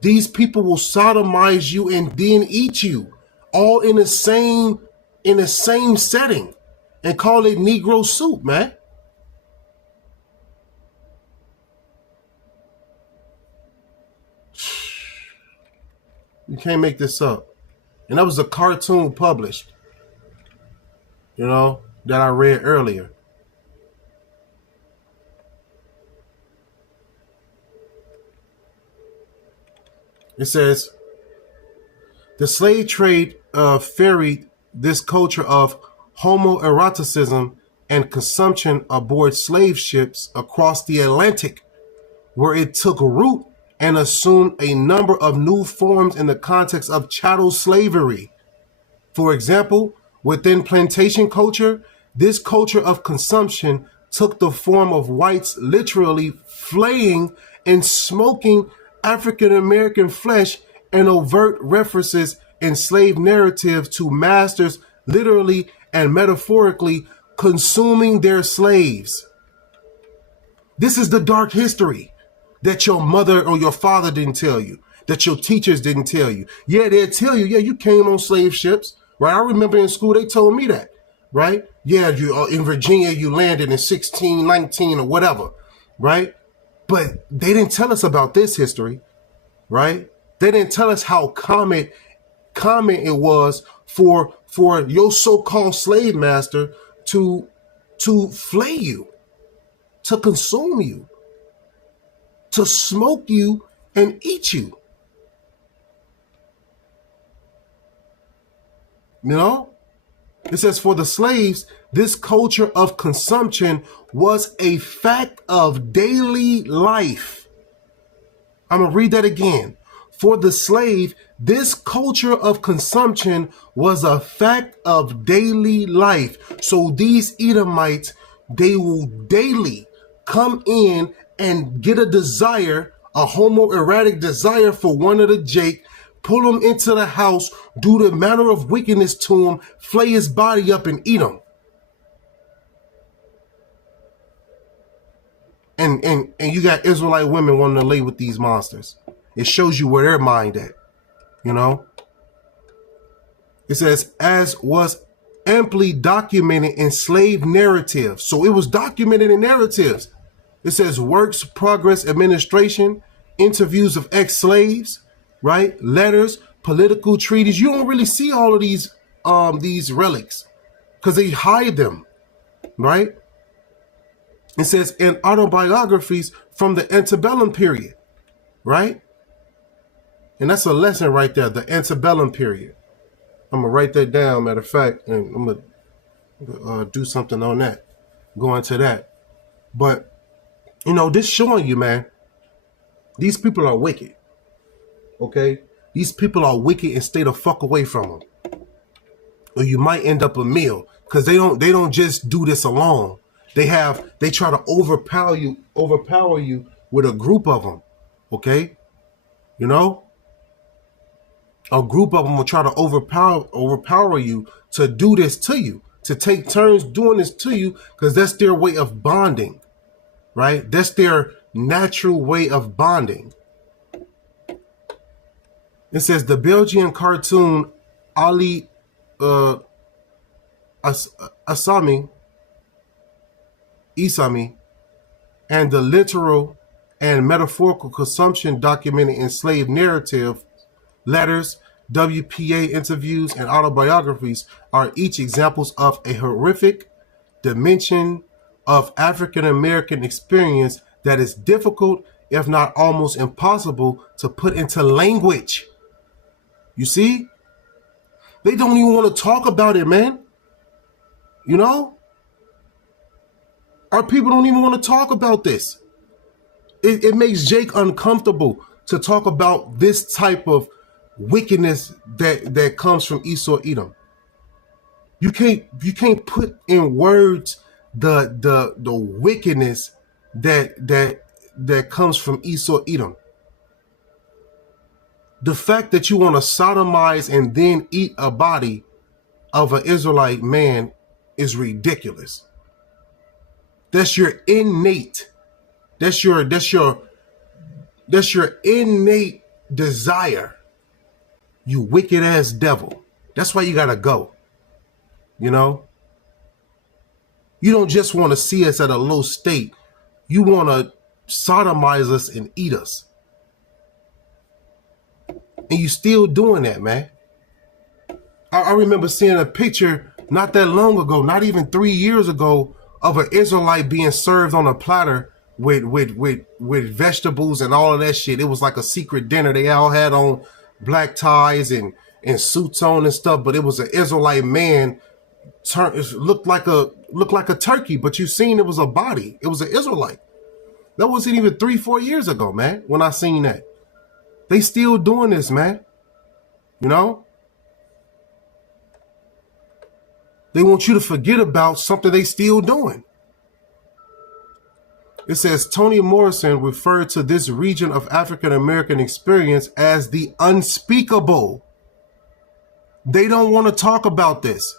These people will sodomize you and then eat you, all in the same setting, and call it Negro soup, man. You can't make this up. And that was a cartoon published, you know, that I read earlier. It says, the slave trade ferried this culture of homoeroticism and consumption aboard slave ships across the Atlantic, where it took root and assumed a number of new forms in the context of chattel slavery. For example, within plantation culture, this culture of consumption took the form of whites literally flaying and smoking African American flesh, and overt references in slave narratives to masters literally and metaphorically consuming their slaves. This is the dark history that your mother or your father didn't tell you, that your teachers didn't tell you. Yeah, they'll tell you, yeah, you came on slave ships, right? I remember in school, they told me that, right? Yeah, you in Virginia, you landed in 1619 or whatever, right? But they didn't tell us about this history, right? They didn't tell us how common it was for your so-called slave master to flay you, to consume you, to smoke you and eat you. You know? It says, for the slaves, this culture of consumption was a fact of daily life. I'm going to read that again. For the slave, this culture of consumption was a fact of daily life. So these Edomites, they will daily come in and get a desire, a homoerotic desire for one of the Jake, pull him into the house, do the manner of wickedness to him, flay his body up and eat him. And you got Israelite women wanting to lay with these monsters. It shows you where their mind at, you know. It says, as was amply documented in slave narratives. So it was documented in narratives. It says works, progress, administration, interviews of ex-slaves, right? Letters, political treaties. You don't really see all of these relics because they hide them, right? It says in autobiographies from the antebellum period, right? And that's a lesson right there, the antebellum period. I'm going to write that down, matter of fact, and I'm going to do something on that, go into that. But, you know, this showing you, man, these people are wicked, okay? These people are wicked and stay the fuck away from them. Or you might end up a meal because they don't just do this alone. They try to overpower you with a group of them, okay? You know? A group of them will try to overpower you to do this to you, to take turns doing this to you, because that's their way of bonding, right? That's their natural way of bonding. It says the Belgian cartoon Ali Isami, and the literal and metaphorical consumption documented in slave narrative, letters, WPA interviews, and autobiographies are each examples of a horrific dimension of African American experience that is difficult, if not almost impossible, to put into language. You see? They don't even want to talk about it, man. You know? Our people don't even want to talk about this. It makes Jake uncomfortable to talk about this type of wickedness that comes from Esau Edom. You can't put in words the wickedness that comes from Esau Edom. The fact that you want to sodomize and then eat a body of an Israelite man is ridiculous. That's your innate. That's your innate desire. You wicked ass devil. That's why you gotta go. You know? You don't just want to see us at a low state. You want to sodomize us and eat us. And you still doing that, man. I remember seeing a picture not that long ago, not even 3 years ago, of an Israelite being served on a platter with vegetables and all of that shit. It was like a secret dinner. They all had on black ties and suits on and stuff, but it was an Israelite man. Looked like a turkey, but you seen it was a body. It was an Israelite. That wasn't even 3-4 years ago, man, when I seen that. They still doing this, man. You know? They want you to forget about something they still doing. It says Toni Morrison referred to this region of African American experience as the unspeakable. They don't want to talk about this.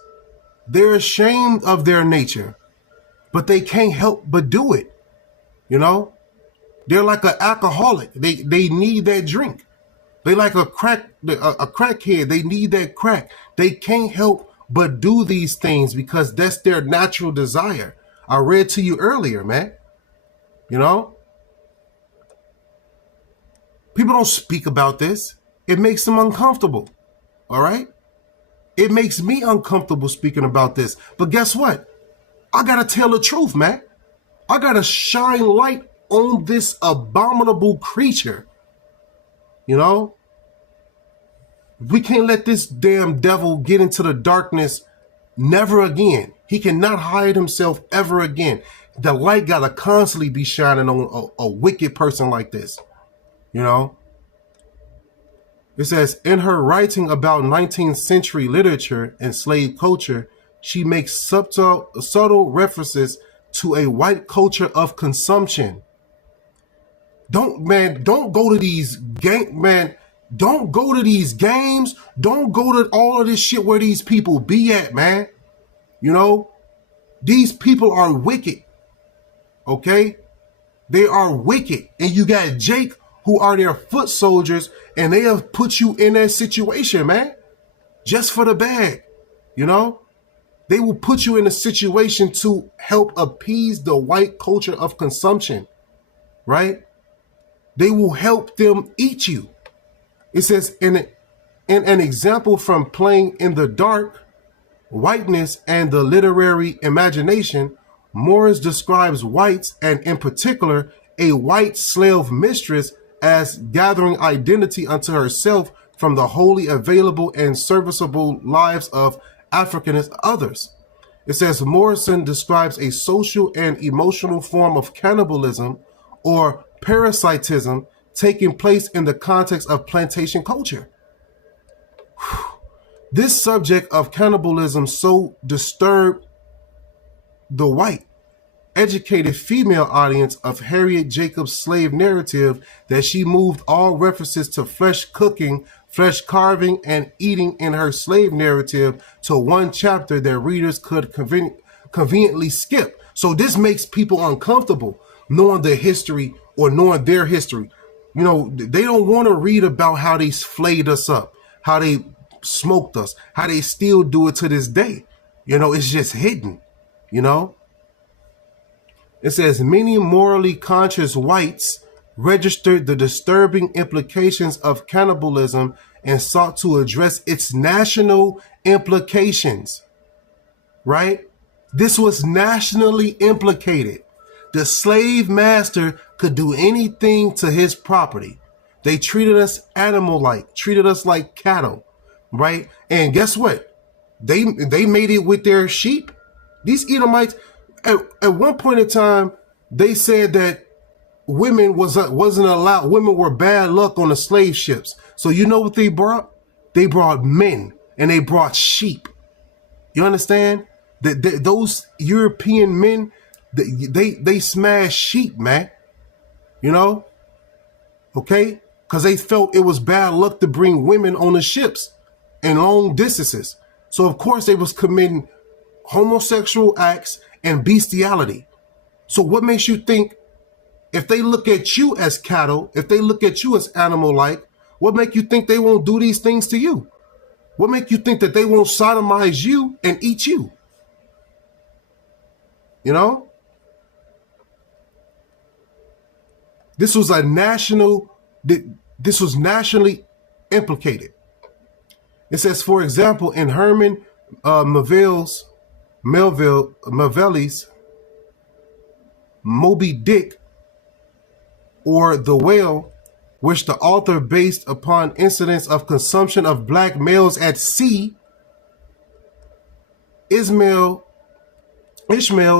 They're ashamed of their nature, but they can't help but do it. You know? They're like an alcoholic. They need that drink. They like a crackhead. They need that crack. They can't help but do these things because that's their natural desire. I read to you earlier, man. You know? People don't speak about this. It makes them uncomfortable. All right? It makes me uncomfortable speaking about this. But guess what? I got to tell the truth, man. I got to shine light on this abominable creature. You know? We can't let this damn devil get into the darkness never again. He cannot hide himself ever again. The light got to constantly be shining on a wicked person like this. You know? It says, in her writing about 19th century literature and slave culture, she makes subtle references to a white culture of consumption. Don't go to these Don't go to these games. Don't go to all of this shit where these people be at, man. You know, these people are wicked. Okay? They are wicked. And you got Jake who are their foot soldiers, and they have put you in that situation, man, just for the bag. You know, they will put you in a situation to help appease the white culture of consumption, right? They will help them eat you. It says, in an example from Playing in the Dark, Whiteness and the Literary Imagination, Morris describes whites, and in particular a white slave mistress, as gathering identity unto herself from the wholly available and serviceable lives of Africanist others. It says Morrison describes a social and emotional form of cannibalism or parasitism taking place in the context of plantation culture. This subject of cannibalism so disturbed the white, educated female audience of Harriet Jacobs' slave narrative that she moved all references to flesh cooking, flesh carving, and eating in her slave narrative to one chapter that readers could conveniently skip. So this makes people uncomfortable knowing the history or knowing their history. You know, they don't want to read about how they flayed us up, how they smoked us, how they still do it to this day. You know, it's just hidden, you know. It says many morally conscious whites registered the disturbing implications of cannibalism and sought to address its national implications, right? This was nationally implicated. The slave master could do anything to his property. They treated us animal-like, treated us like cattle, right? And guess what? They made it with their sheep. These Edomites, at one point in time, they said that women wasn't allowed. Women were bad luck on the slave ships. So you know what they brought? They brought men and they brought sheep. You understand? Those European men, they smashed sheep, man. You know? Okay? Because they felt it was bad luck to bring women on the ships in long distances. So of course they was committing homosexual acts and bestiality. So what makes you think, if they look at you as cattle, if they look at you as animal-like, what make you think they won't do these things to you? What make you think that they won't sodomize you and eat you? You know? This was nationally implicated. It says, for example, in Herman Melville's Moby Dick, or The Whale, which the author based upon incidents of consumption of black males at sea, Ishmael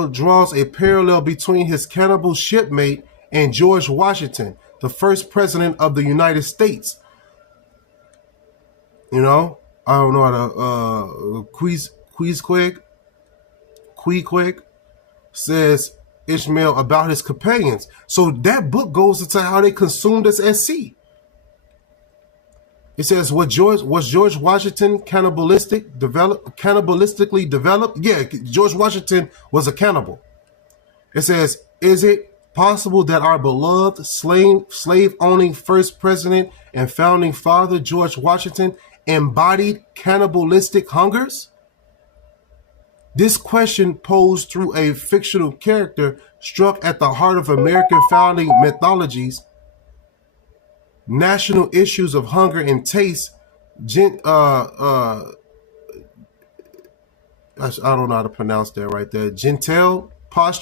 draws a parallel between his cannibal shipmate and George Washington, the first president of the United States. You know, I don't know how to Queequeg says Ishmael about his companions. So that book goes into how they consumed us at sea. It says, was George Washington cannibalistically developed? Yeah, George Washington was a cannibal. It says, is it possible that our beloved slave-owning first president and founding father, George Washington, embodied cannibalistic hungers? This question, posed through a fictional character, struck at the heart of American founding mythologies, national issues of hunger and taste. I don't know how to pronounce that right there. Gentile, I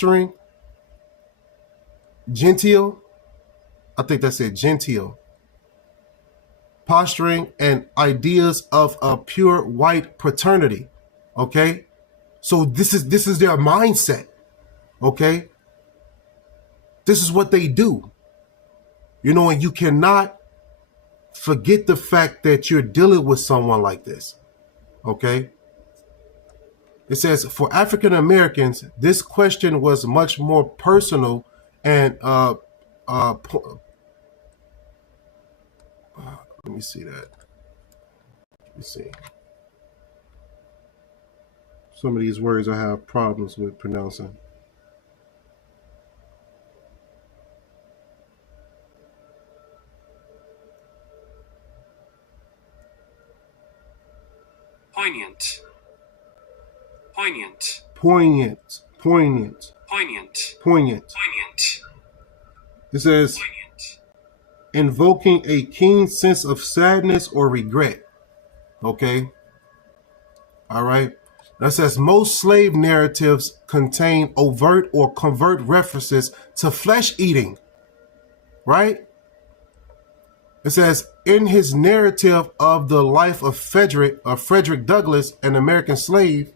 think that's it, gentile. Posturing and ideas of a pure white paternity. Okay? So this is their mindset. Okay? This is what they do. You know, and you cannot forget the fact that you're dealing with someone like this. Okay? It says, for African Americans, this question was much more personal and let me see that. Let me see. Some of these words I have problems with pronouncing. Poignant. Poignant. Poignant. Poignant. Poignant. Poignant. It says, Poignant. invoking a keen sense of sadness or regret. Okay. All right. That says most slave narratives contain overt or covert references to flesh eating. Right. It says in his narrative of the life of Frederick Douglass, an American slave.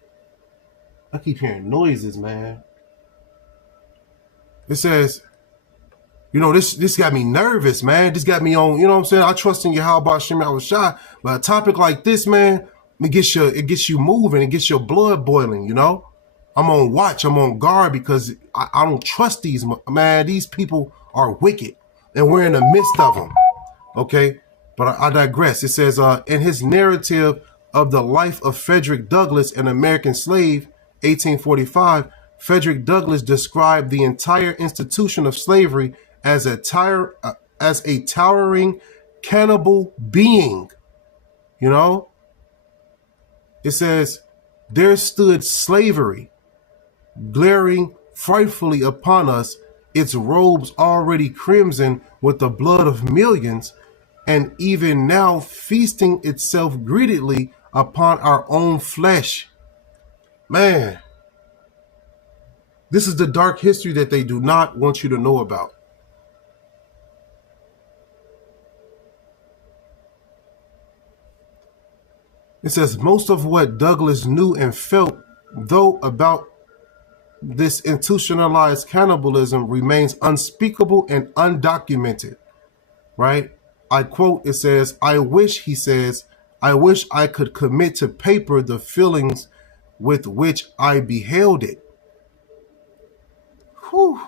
I keep hearing noises, man. It says, this got me nervous, man. This got me on, you know what I'm saying? I trust in Yahweh Shem Yahushua. But a topic like this, man, it gets you moving. It gets your blood boiling, you know? I'm on watch. I'm on guard because I don't trust these, man. These people are wicked. And we're in the midst of them. Okay? But I digress. It says, in his narrative of the life of Frederick Douglass, an American slave, 1845, Frederick Douglass described the entire institution of slavery as a towering cannibal being. You know? It says, there stood slavery, glaring frightfully upon us, its robes already crimson with the blood of millions, and even now feasting itself greedily upon our own flesh. Man, this is the dark history that they do not want you to know about. It says most of what Douglass knew and felt, though, about this institutionalized cannibalism remains unspeakable and undocumented, right? I quote, it says, he says, I wish I could commit to paper the feelings with which I beheld it. Whew.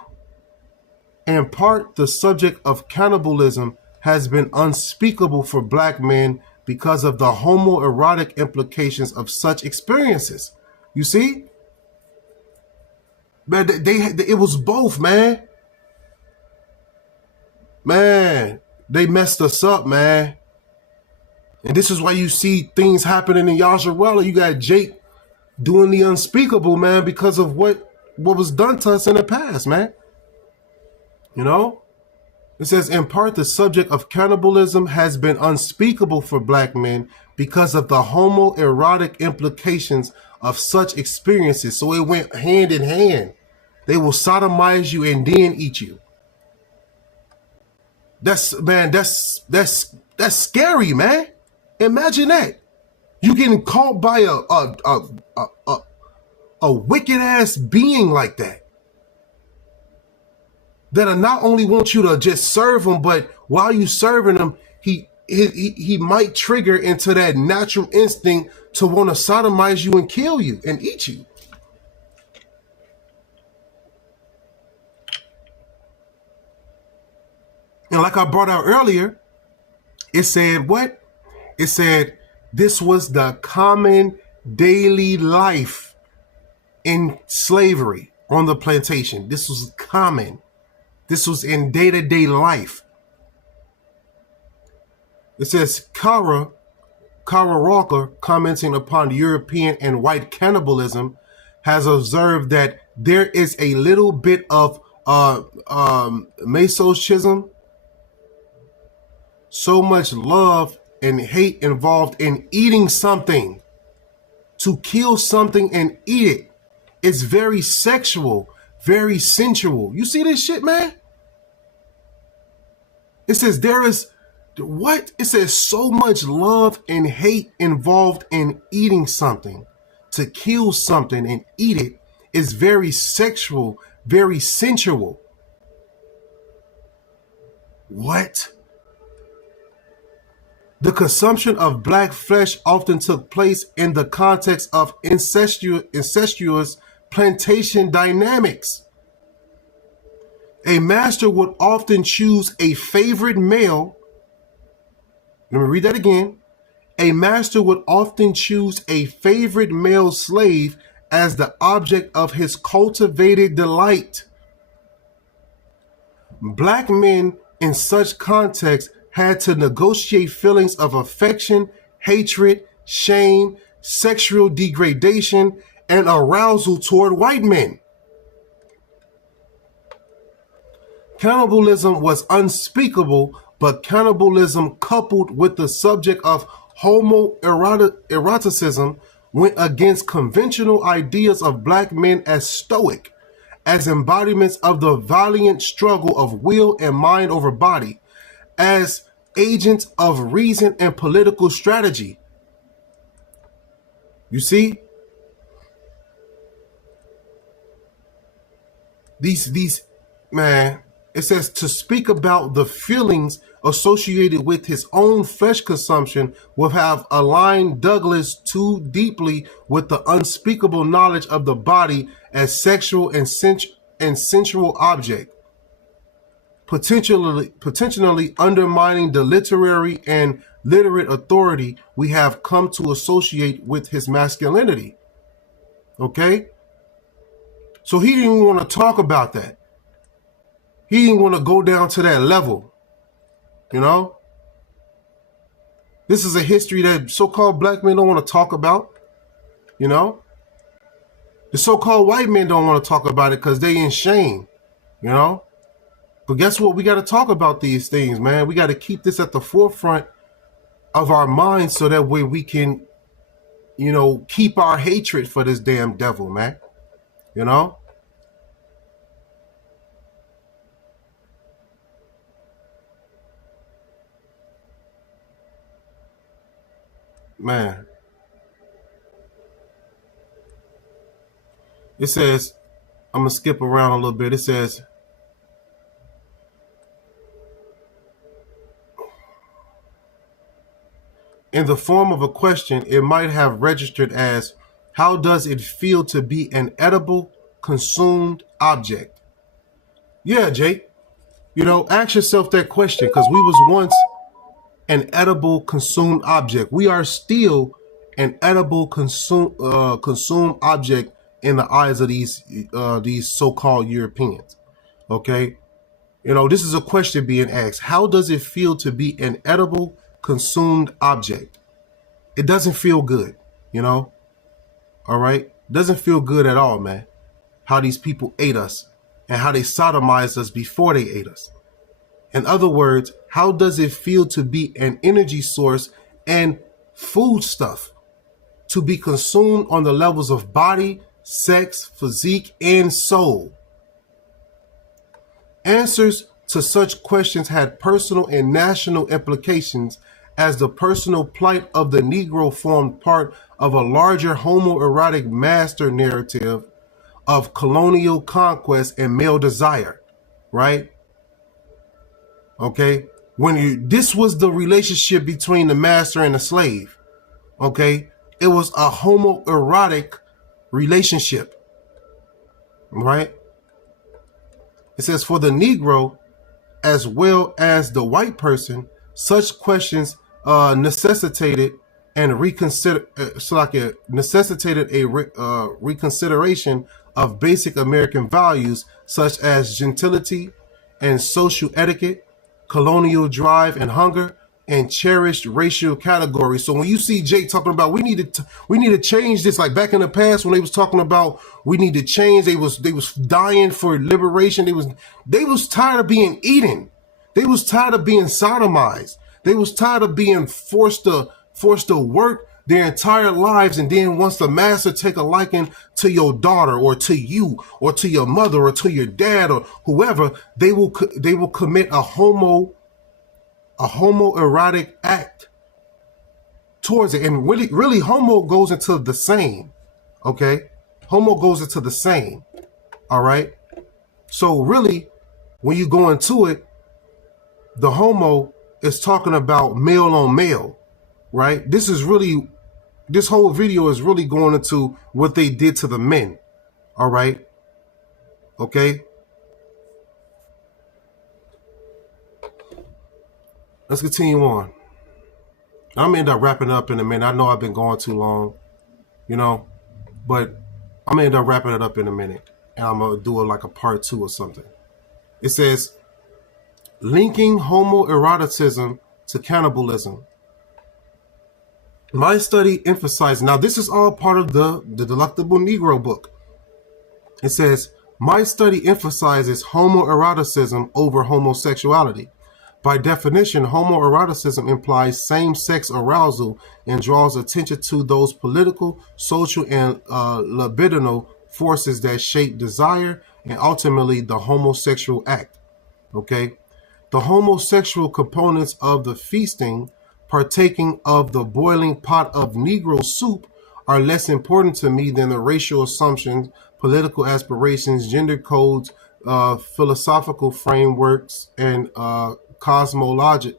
In part, the subject of cannibalism has been unspeakable for Black men because of the homoerotic implications of such experiences. You see? Man, it was both, man. Man, they messed us up, man. And this is why you see things happening in Yasharella. You got Jake doing the unspeakable, man, because of what was done to us in the past, man. You know? It says, in part, the subject of cannibalism has been unspeakable for Black men because of the homoerotic implications of such experiences. So it went hand in hand. They will sodomize you and then eat you. That's scary, man. Imagine that. You getting caught by a wicked ass being like that. That'll not only want you to just serve him, but while you serving him, he might trigger into that natural instinct to want to sodomize you and kill you and eat you. And like I brought out earlier, it said what? It said this was the common daily life in slavery on the plantation. This was common. This was in day-to-day life. It says Kara Walker, commenting upon European and white cannibalism, has observed that there is a little bit of masochism, so much love and hate involved in eating something. To kill something and eat it. It's very sexual, very sensual. You see this shit, man? It says there is, what? It says so much love and hate involved in eating something. To kill something and eat it is very sexual, very sensual. What? The consumption of Black flesh often took place in the context of incestuous plantation dynamics. A master would often choose a favorite male. Let me read that again. A master would often choose a favorite male slave as the object of his cultivated delight. Black men in such contexts had to negotiate feelings of affection, hatred, shame, sexual degradation, and arousal toward white men. Cannibalism was unspeakable, but cannibalism coupled with the subject of homoeroticism went against conventional ideas of black men as stoic, as embodiments of the valiant struggle of will and mind over body, as agents of reason and political strategy. You see? These man, it says to speak about the feelings associated with his own flesh consumption will have aligned Douglas too deeply with the unspeakable knowledge of the body as sexual and sensual object, potentially undermining the literary and literate authority we have come to associate with his masculinity. Okay? So he didn't even want to talk about that. He didn't want to go down to that level. You know? This is a history that so-called black men don't want to talk about. You know? The so-called white men don't want to talk about it because they in shame. You know? But guess what? We got to talk about these things, man. We got to keep this at the forefront of our minds so that way we can, you know, keep our hatred for this damn devil, man. You know? Man. It says, I'm going to skip around a little bit. It says, in the form of a question, it might have registered as, how does it feel to be an edible, consumed object? Yeah, Jake. You know, ask yourself that question, because we was once an edible, consumed object. We are still an edible, consumed object in the eyes of these so-called Europeans. Okay? You know, this is a question being asked. How does it feel to be an edible, consumed object? It doesn't feel good, you know? All right? It doesn't feel good at all, man. How these people ate us and how they sodomized us before they ate us. In other words, how does it feel to be an energy source and food stuff, to be consumed on the levels of body, sex, physique, and soul? Answers to such questions had personal and national implications, as the personal plight of the Negro formed part of a larger homoerotic master narrative of colonial conquest and male desire, right? Okay, this was the relationship between the master and the slave. Okay, it was a homoerotic relationship, right? It says, for the Negro as well as the white person, such questions necessitated a reconsideration of basic American values such as gentility and social etiquette, colonial drive and hunger, and cherished racial categories. So when you see Jake talking about we need to change this, like back in the past when they was talking about we need to change, they was dying for liberation. They was tired of being eaten. They was tired of being sodomized. They was tired of being forced to work their entire lives, and then once the master take a liking to your daughter or to you or to your mother or to your dad or whoever, they will commit a homoerotic act towards it. And really homo goes into the same. Okay, homo goes into the same. All right. So really, when you go into it, the homo is talking about male on male, right? This whole video is really going into what they did to the men. All right. Okay. Let's continue on. I'm gonna end up wrapping up in a minute. I know I've been going too long, you know, but I'm gonna end up wrapping it up in a minute, and I'm gonna do it like a part 2 or something. It says, linking homoeroticism to cannibalism. My study emphasized, now this is all part of the Delectable Negro book. It says, my study emphasizes homoeroticism over homosexuality. By definition, homoeroticism implies same-sex arousal and draws attention to those political, social, and libidinal forces that shape desire and ultimately the homosexual act. Okay? The homosexual components of the feasting, partaking of the boiling pot of Negro soup, are less important to me than the racial assumptions, political aspirations, gender codes, philosophical frameworks, and cosmologies.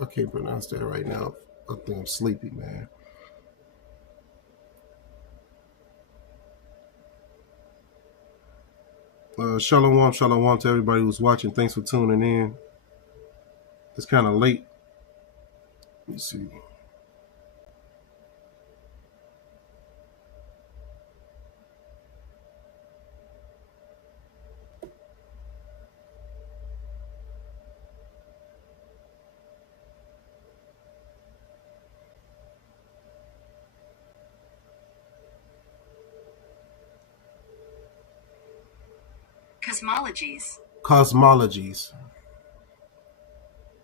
I can't pronounce that right now. I think I'm sleepy, man. Shalom to everybody who's watching. Thanks for tuning in. It's kind of late. Let's see. Cosmologies.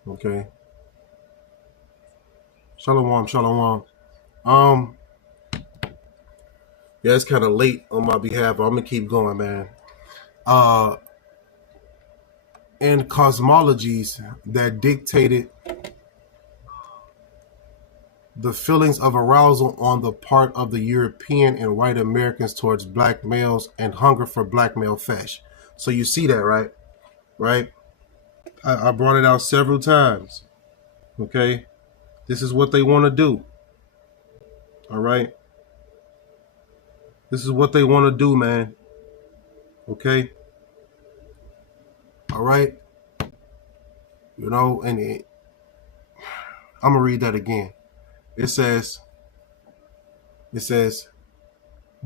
Okay. Shalom. Yeah, it's kind of late on my behalf. I'm gonna keep going, man. And cosmologies that dictated the feelings of arousal on the part of the European and white Americans towards black males and hunger for black male flesh. So you see that, right? Right? I brought it out several times. Okay? This is what they want to do. All right? This is what they want to do, man. Okay? All right? You know, and I'm going to read that again. It says,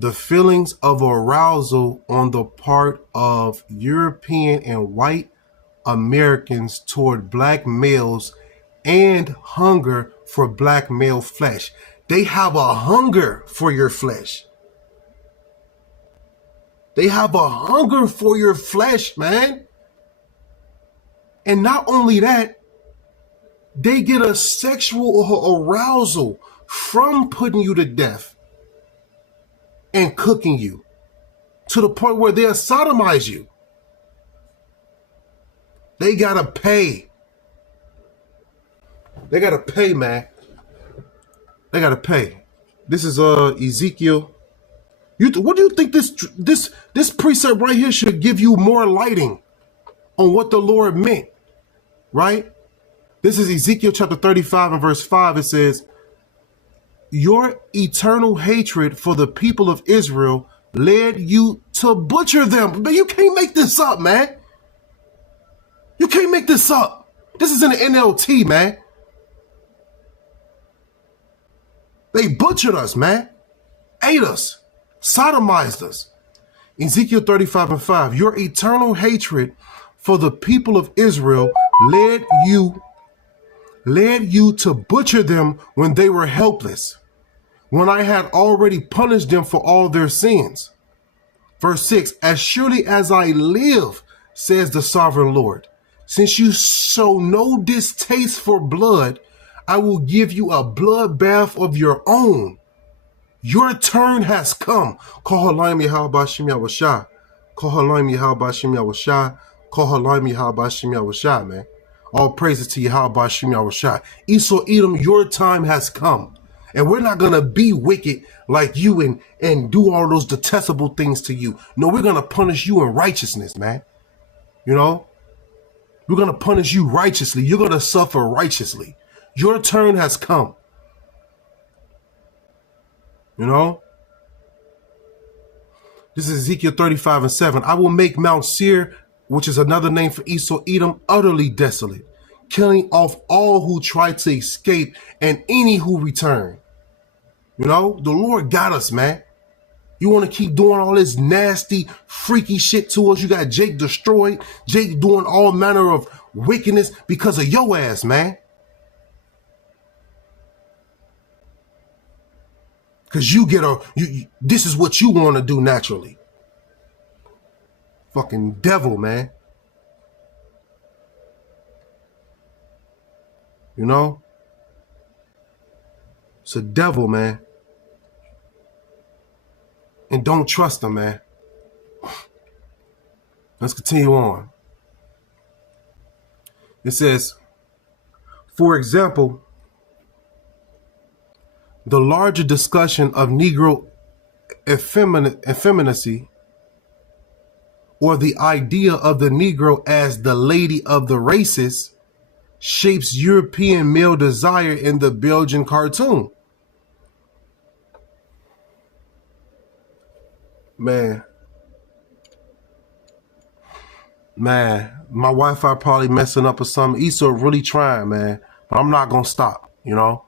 the feelings of arousal on the part of European and white Americans toward black males and hunger for black male flesh. They have a hunger for your flesh. They have a hunger for your flesh, man. And not only that, they get a sexual arousal from putting you to death and cooking you to the point where they'll sodomize you. They gotta pay. They gotta pay, man. They gotta pay. This is Ezekiel. What do you think this precept right here should give you more lighting on what the Lord meant, right? This is Ezekiel chapter 35 and verse 5. It says, your eternal hatred for the people of Israel led you to butcher them. But you can't make this up, man. You can't make this up. This is in the NLT, man. They butchered us, man. Ate us. Sodomized us. Ezekiel 35 and 5. Your eternal hatred for the people of Israel led you to butcher them when they were helpless, when I had already punished them for all their sins. Verse 6, as surely as I live, says the sovereign Lord, since you show no distaste for blood, I will give you a bloodbath of your own. Your turn has come. Kohalayim Yahal Bashim Yahweh. Kohalayim Yahal Bashim Yahweh. Kohalayim Yahal Bashim Yahweh, man. All praises to Yahal Bashim Yahweh. Esau Edom, your time has come. And we're not going to be wicked like you and do all those detestable things to you. No, we're going to punish you in righteousness, man. You know? We're going to punish you righteously. You're going to suffer righteously. Your turn has come. You know? This is Ezekiel 35 and 7. I will make Mount Seir, which is another name for Esau Edom, utterly desolate, killing off all who try to escape and any who return. You know, the Lord got us, man. You want to keep doing all this nasty, freaky shit to us. You got Jake destroyed. Jake doing all manner of wickedness because of your ass, man. Because you get this is what you want to do naturally. Fucking devil, man. You know? It's a devil, man. And don't trust him, man. Let's continue on. It says, for example, the larger discussion of Negro effeminacy, or the idea of the Negro as the lady of the races, shapes European male desire in the Belgian cartoon. Man, my Wi-Fi probably messing up or something. Esau really trying, man. But I'm not going to stop, you know.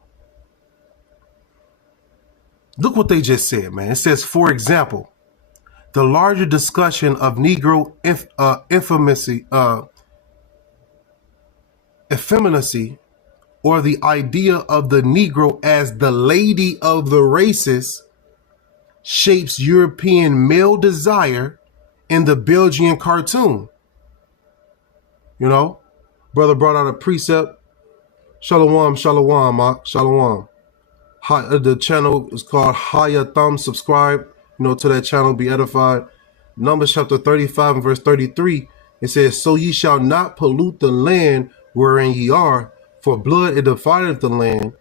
Look what they just said, man. It says, for example, the larger discussion of Negro effeminacy, or the idea of the Negro as the lady of the races, shapes European male desire in the Belgian cartoon. You know, brother brought out a precept. Shalom, shalom, shalom. The channel is called Higher Thumb. Subscribe, you know, to that channel, be edified. Numbers chapter 35 and verse 33. It says, so ye shall not pollute the land wherein ye are, for blood it defileth the land,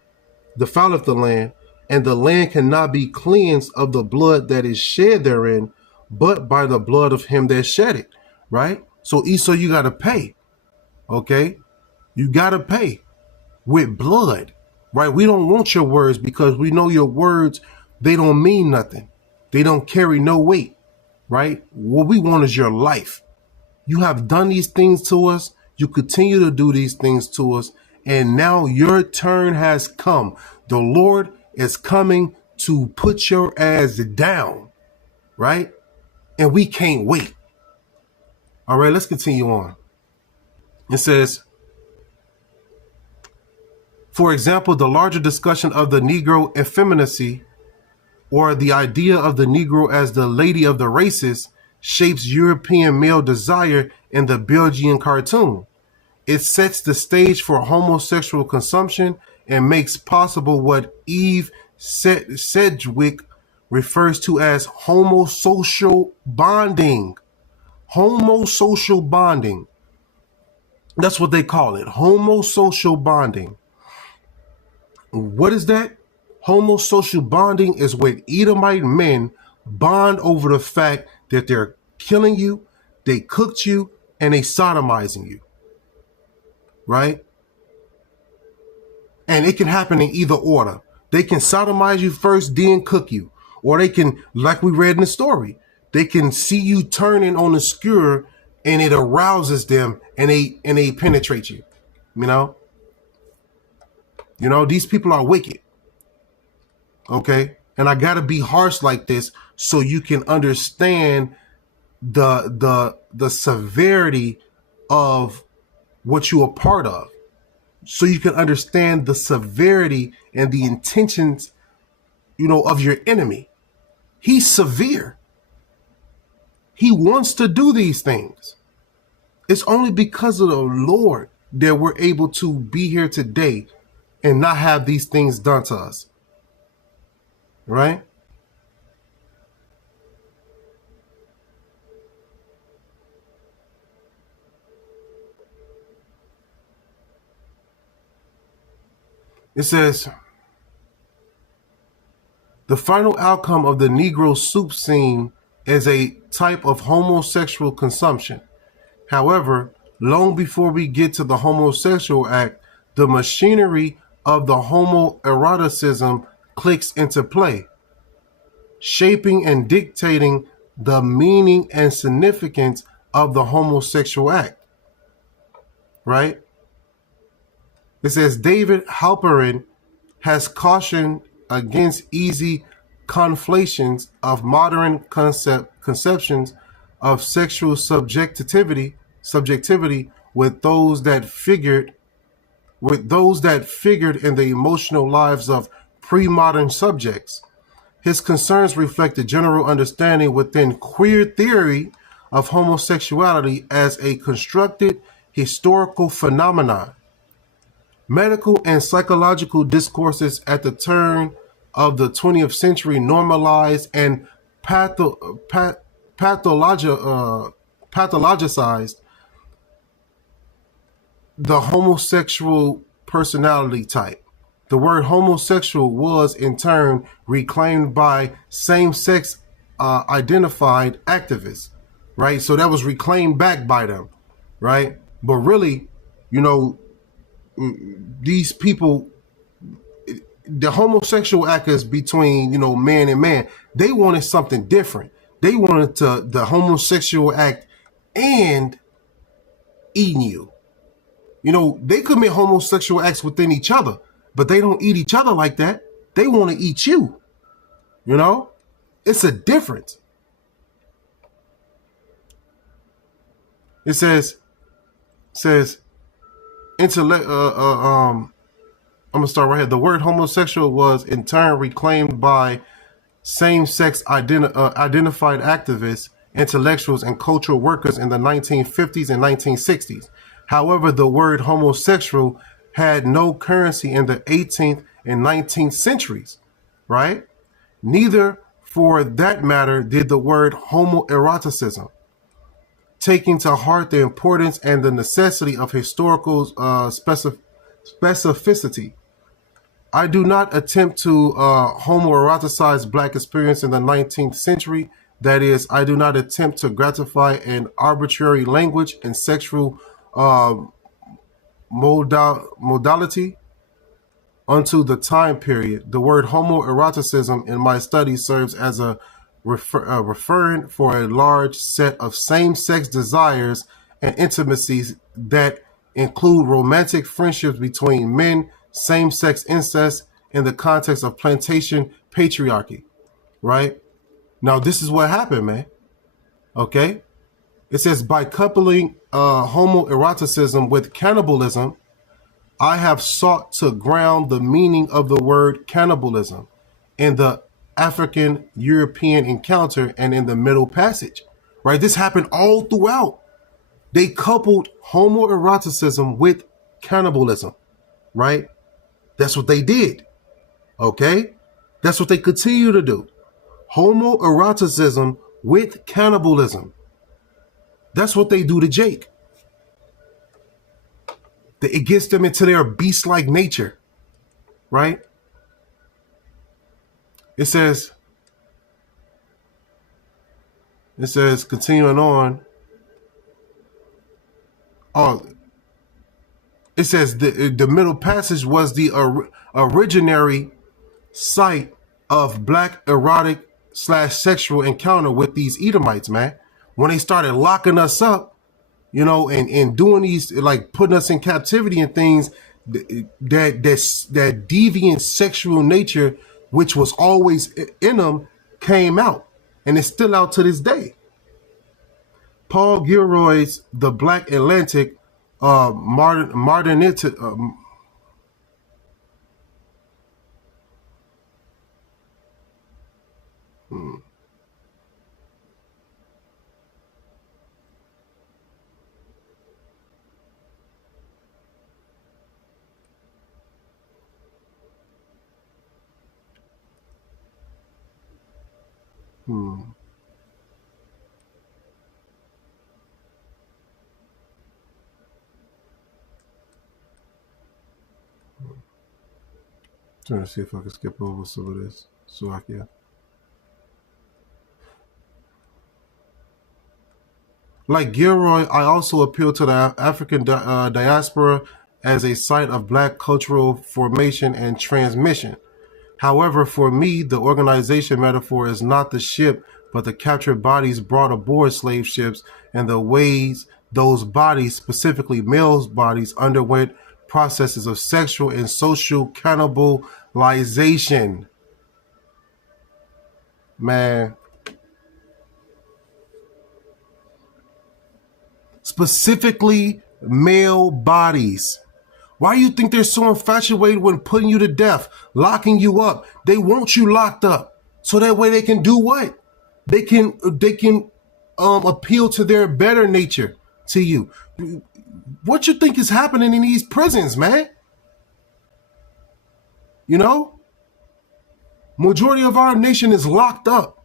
and the land cannot be cleansed of the blood that is shed therein, but by the blood of him that shed it. Right? So Esau, you got to pay. Okay? You got to pay with blood. Right? We don't want your words because we know your words, they don't mean nothing. They don't carry no weight. Right? What we want is your life. You have done these things to us. You continue to do these things to us. And now your turn has come. The Lord is coming to put your ass down. Right? And we can't wait. All right, let's continue on. It says, for example, the larger discussion of the Negro effeminacy, or the idea of the Negro as the lady of the races, shapes European male desire in the Belgian cartoon. It sets the stage for homosexual consumption and makes possible what Eve Sedgwick refers to as homosocial bonding. Homosocial bonding. That's what they call it. Homosocial bonding. What is that? Homosocial bonding is when Edomite men bond over the fact that they're killing you, they cooked you, and they sodomizing you. Right? And it can happen in either order. They can sodomize you first, then cook you. Or they can, like we read in the story, they can see you turning on the skewer and it arouses them and they penetrate you. You know? You know, these people are wicked. Okay? And I gotta be harsh like this so you can understand the severity of what you are part of. So you can understand the severity and the intentions, you know, of your enemy. He's severe. He wants to do these things. It's only because of the Lord that we're able to be here today and not have these things done to us. Right? It says, the final outcome of the Negro soup scene is a type of homosexual consumption. However, long before we get to the homosexual act, the machinery of the homoeroticism clicks into play, shaping and dictating the meaning and significance of the homosexual act. Right? It says David Halperin has cautioned against easy conflations of modern conceptions of sexual subjectivity with those that figured in the emotional lives of pre-modern subjects. His concerns reflect a general understanding within queer theory of homosexuality as a constructed historical phenomenon. Medical and psychological discourses at the turn of the 20th century normalized and pathologized the homosexual personality type. The word homosexual was in turn reclaimed by same-sex identified activists, right? So that was reclaimed back by them, right? But really, you know, these people, the homosexual act is between, you know, man and man. They wanted something different. They wanted the homosexual act and eating you. You know, they commit homosexual acts within each other, but they don't eat each other like that. They want to eat you. You know, it's a difference. It says intellect. I'm gonna start right here. The word homosexual was in turn reclaimed by same-sex identified activists, intellectuals, and cultural workers in the 1950s and 1960s. However, the word homosexual had no currency in the 18th and 19th centuries, right? Neither, for that matter, did the word homoeroticism, taking to heart the importance and the necessity of historical specificity. I do not attempt to homoeroticize black experience in the 19th century. That is, I do not attempt to gratify an arbitrary language and sexual modality unto the time period. The word homoeroticism in my study serves as a referent for a large set of same-sex desires and intimacies that include romantic friendships between men, same-sex incest in the context of plantation patriarchy, right? Now, this is what happened, man. Okay? It says, by coupling homoeroticism with cannibalism, I have sought to ground the meaning of the word cannibalism in the African-European encounter and in the Middle Passage, right? This happened all throughout. They coupled homoeroticism with cannibalism, right? That's what they did, okay? That's what they continue to do. Homoeroticism with cannibalism. That's what they do to Jake. It gets them into their beast-like nature, right? It says, continuing on. Oh, it says the Middle Passage was the originary site of black erotic / sexual encounter with these Edomites, man. When they started locking us up, you know, and doing these, like putting us in captivity and things, that deviant sexual nature, which was always in them, came out, and it's still out to this day. Paul Gilroy's The Black Atlantic modernity. Trying to see if I can skip over some of this so I can. Like Gilroy, I also appeal to the African diaspora as a site of black cultural formation and transmission. However, for me, the organization metaphor is not the ship, but the captured bodies brought aboard slave ships and the ways those bodies, specifically males' bodies, underwent processes of sexual and social cannibalization. Man, specifically male bodies. Why do you think they're so infatuated when putting you to death, locking you up? They want you locked up so that way they can do what? They can appeal to their better nature to you. What you think is happening in these prisons, man? You know, majority of our nation is locked up.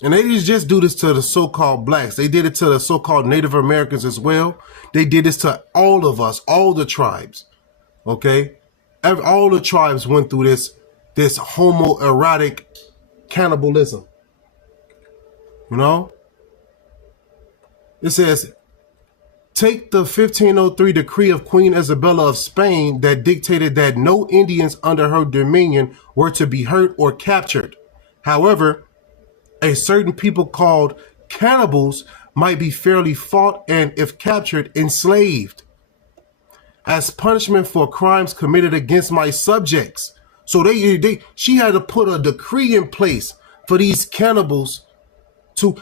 And they didn't just do this to the so-called blacks. They did it to the so-called Native Americans as well. They did this to all of us, all the tribes. Okay? All the tribes went through this homoerotic cannibalism. You know? It says, take the 1503 decree of Queen Isabella of Spain that dictated that no Indians under her dominion were to be hurt or captured. However, a certain people called cannibals might be fairly fought and, if captured, enslaved as punishment for crimes committed against my subjects. So she had to put a decree in place for these cannibals to.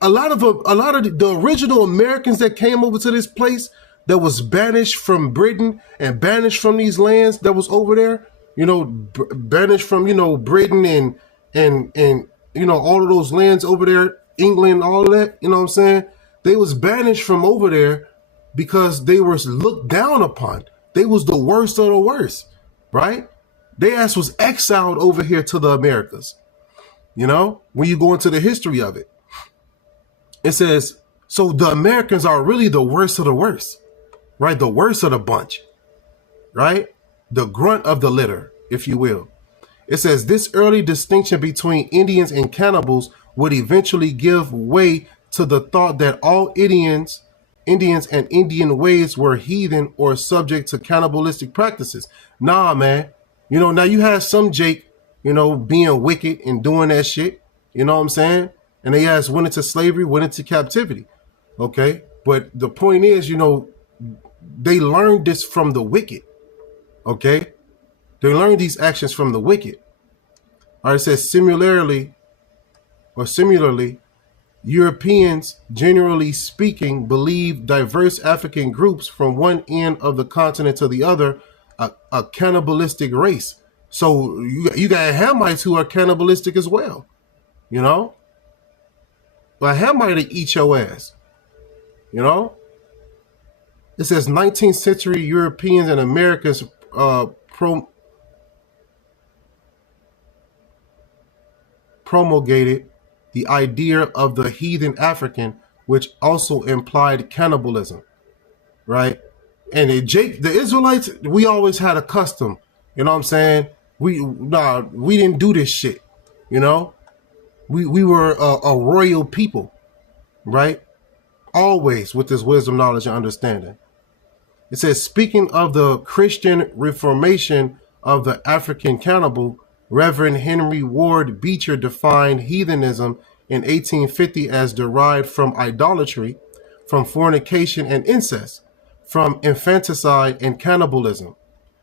A lot of the original Americans that came over to this place that was banished from Britain and banished from these lands that was over there, banished from Britain and all of those lands over there, England, all of that, you know what I'm saying? They was banished from over there because they were looked down upon. They was the worst of the worst, right? Their ass was exiled over here to the Americas. When you go into the history of it, it says, so the Americans are really the worst of the worst, right? The worst of the bunch, right? The grunt of the litter, if you will. It says this early distinction between Indians and cannibals would eventually give way to the thought that all Indians and Indian ways were heathen or subject to cannibalistic practices. Nah, man. Now you have some Jake, being wicked and doing that shit. You know what I'm saying? And they went into slavery, went into captivity. Okay? But the point is, they learned this from the wicked. Okay? They learned these actions from the wicked. All right, it says similarly, Europeans, generally speaking, believe diverse African groups from one end of the continent to the other a cannibalistic race. So you got Hamites who are cannibalistic as well. But Hamite to eat your ass. It says 19th century Europeans and Americans promulgated the idea of the heathen African, which also implied cannibalism, right? And the Israelites, we always had a custom, you know what I'm saying? We didn't do this shit, We were a royal people, right? Always with this wisdom, knowledge, and understanding. It says, speaking of the Christian reformation of the African cannibal, Reverend Henry Ward Beecher defined heathenism in 1850 as derived from idolatry, from fornication and incest, from infanticide and cannibalism.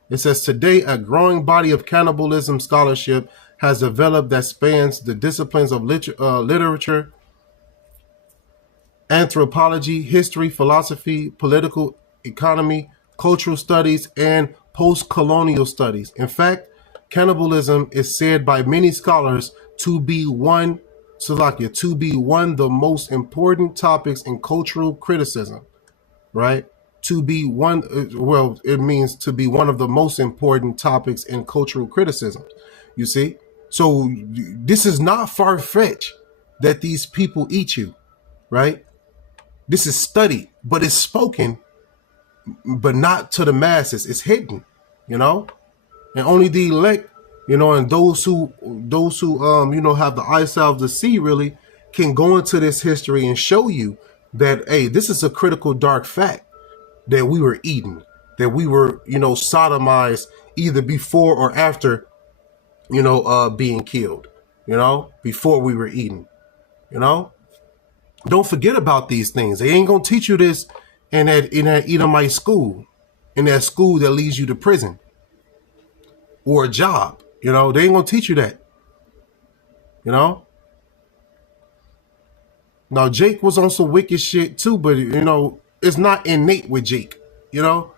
It says, today a growing body of cannibalism scholarship has developed that spans the disciplines of literature, anthropology, history, philosophy, political economy, cultural studies, and post-colonial studies. In fact, cannibalism is said by many scholars to be one of the most important topics in cultural criticism, right? It means to be one of the most important topics in cultural criticism, you see? So this is not far-fetched that these people eat you, right? This is studied, but it's spoken, but not to the masses. It's hidden, and only the elect, and those who have the eyesight of the sea really can go into this history and show you that, hey, this is a critical dark fact that we were eaten, that we were, sodomized either before or after, being killed, before we were eaten, Don't forget about these things. They ain't gonna teach you this in that Edomite school, in that school that leads you to prison or a job. You know, they ain't gonna teach you that. You know. Now Jake was on some wicked shit too, but you know, it's not innate with Jake. You know,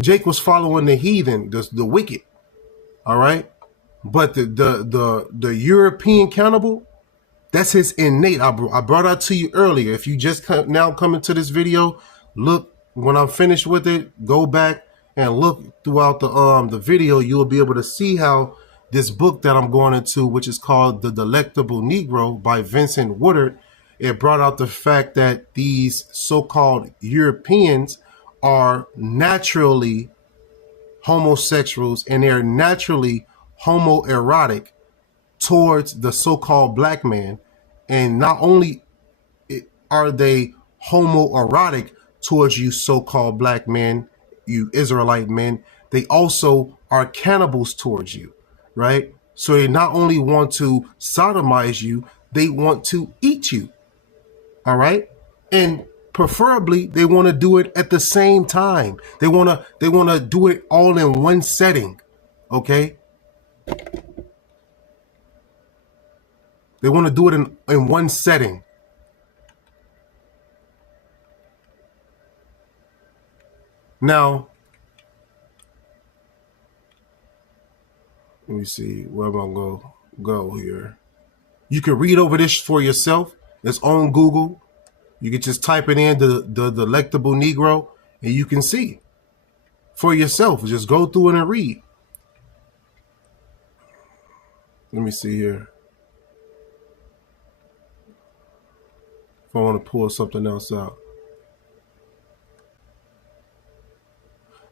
Jake was following the heathen, the wicked. All right, but the European cannibal, that's his innate. I brought out to you earlier. If you just now coming to this video, look when I'm finished with it. Go back and look throughout the video. You will be able to see how this book that I'm going into, which is called The Delectable Negro by Vincent Woodard, it brought out the fact that these so-called Europeans are naturally homosexuals and they're naturally homoerotic towards the so-called black man. And not only are they homoerotic towards you so-called black men, you Israelite men, they also are cannibals towards you, right? So they not only want to sodomize you, they want to eat you, all right? And preferably they want to do it at the same time. They want to do it all in one setting, okay? They want to do it in one setting. Now, let me see where am I going to go here. You can read over this for yourself. It's on Google. You can just type it in, the Delectable Negro, and you can see for yourself. Just go through it and read. Let me see here. If I want to pull something else out.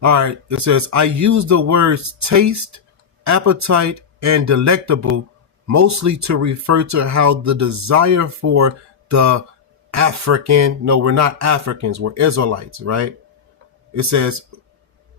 All right, it says, I use the words taste, appetite, and delectable mostly to refer to how the desire for the African, no, we're not Africans, we're Israelites, right? It says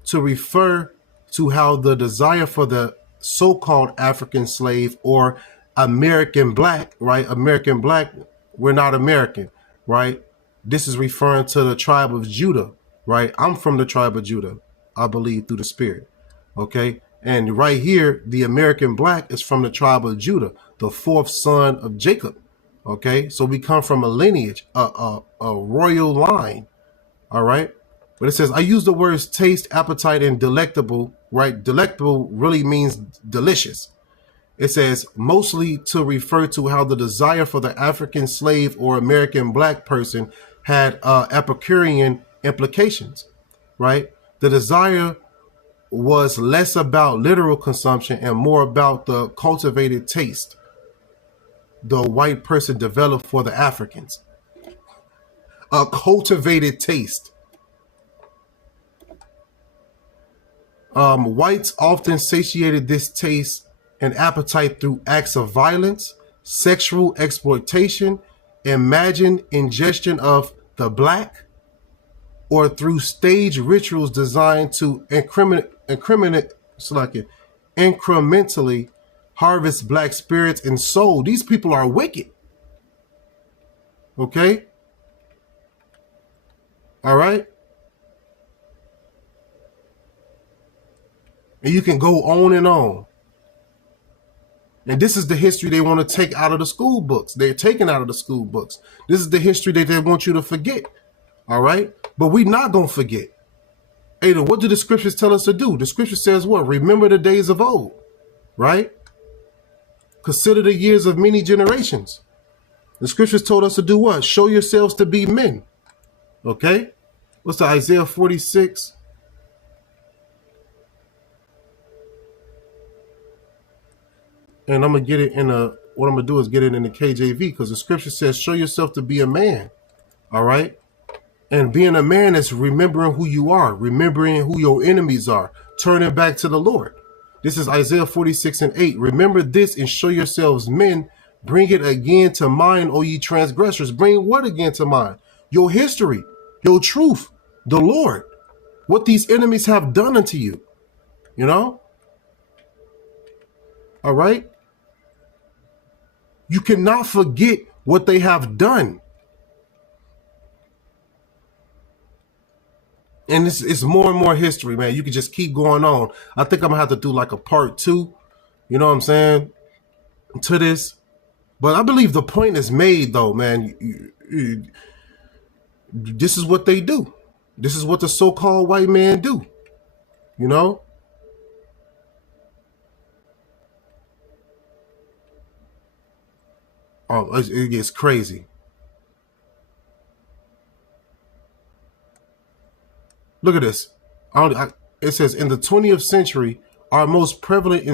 to refer to how the desire for the so-called African slave or American black, right? American black, we're not American, right? This is referring to the tribe of Judah, right? I'm from the tribe of Judah, I believe, through the Spirit, okay? And right here, the American black is from the tribe of Judah, the fourth son of Jacob, okay? So we come from a lineage, a royal line, all right? But it says, I use the words taste, appetite, and delectable, right? Delectable really means delicious. It says mostly to refer to how the desire for the African slave or American black person had Epicurean implications, right? The desire was less about literal consumption and more about the cultivated taste the white person developed for the Africans. A cultivated taste. Whites often satiated this taste and appetite through acts of violence, sexual exploitation, imagined ingestion of the black, or through stage rituals designed to incrementally harvest black spirits and soul. These people are wicked. Okay? All right? And you can go on and on. And this is the history they want to take out of the school books. They're taking out of the school books. This is the history that they want you to forget. All right? But we're not going to forget. Ada, what do the scriptures tell us to do? The scripture says what? Remember the days of old. Right? Consider the years of many generations. The scriptures told us to do what? Show yourselves to be men. Okay? What's the Isaiah 46? And I'm going to get it in what I'm going to do is get it in the KJV because the scripture says, show yourself to be a man. All right. And being a man is remembering who you are, remembering who your enemies are, turning back to the Lord. This is Isaiah 46:8. Remember this and show yourselves men. Bring it again to mind, O ye transgressors. Bring what again to mind? Your history, your truth, the Lord, what these enemies have done unto you. You know? All right. You cannot forget what they have done. And it's more and more history, man. You can just keep going on. I think I'm gonna have to do like a part 2, you know what I'm saying, to this. But I believe the point is made, though, man. This is what they do. This is what the so-called white man do, you know? Oh, it gets crazy. Look at this. It says, in the 20th century, our most prevalent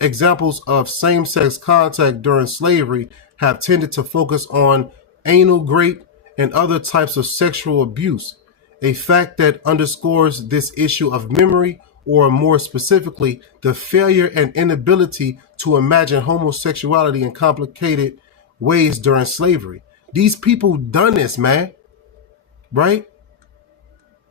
examples of same-sex contact during slavery have tended to focus on anal rape and other types of sexual abuse, a fact that underscores this issue of memory, or more specifically, the failure and inability to imagine homosexuality in complicated ways during slavery. These people done this, man, right?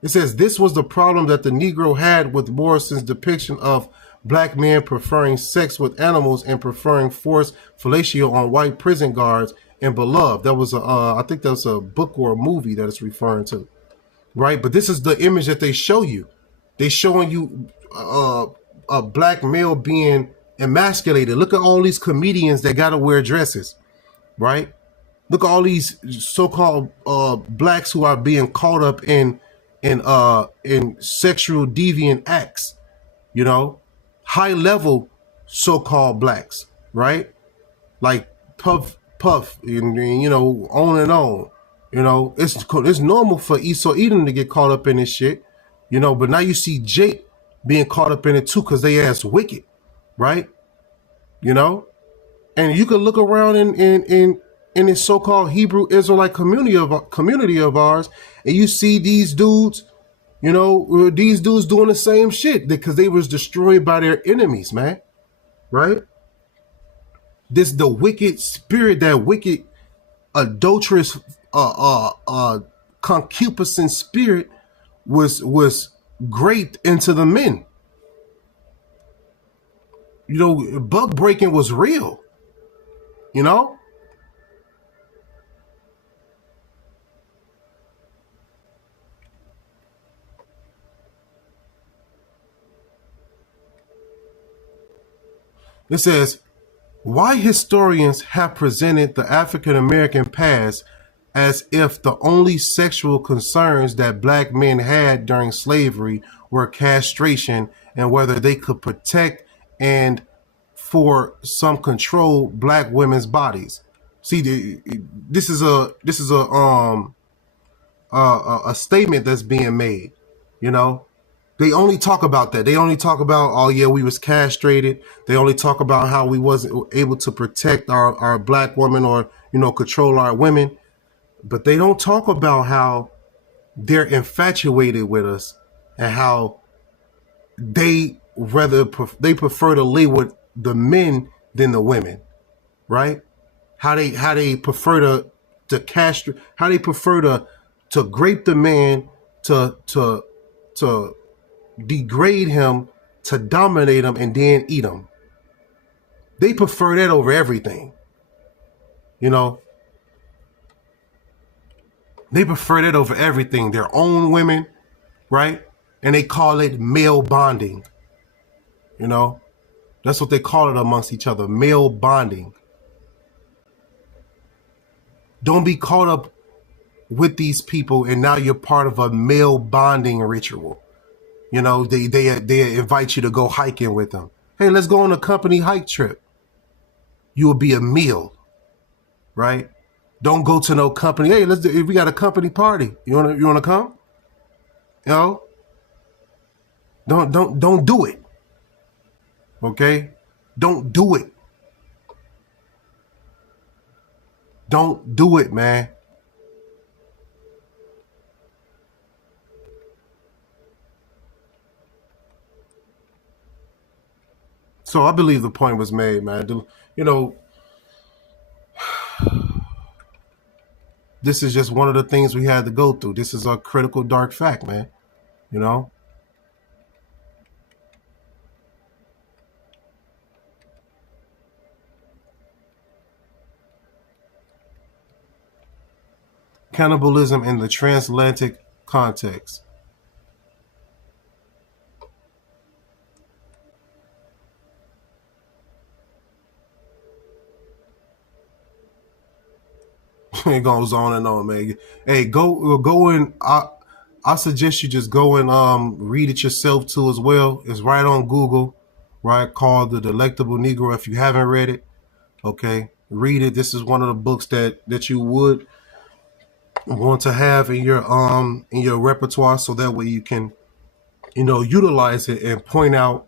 It says this was the problem that the Negro had with Morrison's depiction of black men preferring sex with animals and preferring forced fellatio on white prison guards and Beloved. That was I think that was a book or a movie that it's referring to, right? But this is the image that they show you. They showing you a black male being emasculated. Look at all these comedians that got to wear dresses, right? Look at all these so-called blacks who are being caught up in sexual deviant acts, you know, high level so-called blacks, right? Like Puff, and you know, on and on. You know, it's normal for Esau Edom to get caught up in this shit, you know. But now you see Jake being caught up in it too, because they ass wicked, right? You know, and you could look around in this so-called Hebrew Israelite community of ours, and you see these dudes, you know, these dudes doing the same shit because they was destroyed by their enemies, man. Right? This the wicked spirit, that wicked adulterous concupiscent spirit was great into the men. You know, bug breaking was real. You know? It says, why historians have presented the African American past as if the only sexual concerns that black men had during slavery were castration and whether they could protect and, for some control, black women's bodies. See, this is a statement that's being made. You know, they only talk about that. They only talk about, oh yeah, we was castrated. They only talk about how we wasn't able to protect our black women, or, you know, control our women. But they don't talk about how they're infatuated with us and how they prefer to lay with the men than the women, right? How they prefer to castrate, how they prefer to grape the man, to degrade him, to dominate him, and then eat him. They prefer that over everything. You know, they prefer that over everything. Their own women, right? And they call it male bonding. You know, that's what they call it amongst each other, male bonding. Don't be caught up with these people and now you're part of a male bonding ritual. You know, they invite you to go hiking with them. Hey, let's go on a company hike trip. You will be a meal, right? Don't go to no company. Hey, we got a company party. You wanna come? You know? Don't do it. Okay? Don't do it. Don't do it, man. So I believe the point was made, man. You know, this is just one of the things we had to go through. This is a critical dark fact, man. You know? Cannibalism in the transatlantic context. It goes on and on, man. Hey, go and I suggest you just go and read it yourself too as well. It's right on Google, right? Called The Delectable Negro. If you haven't read it, okay, read it. This is one of the books that you would want to have in your repertoire, so that way you can utilize it and point out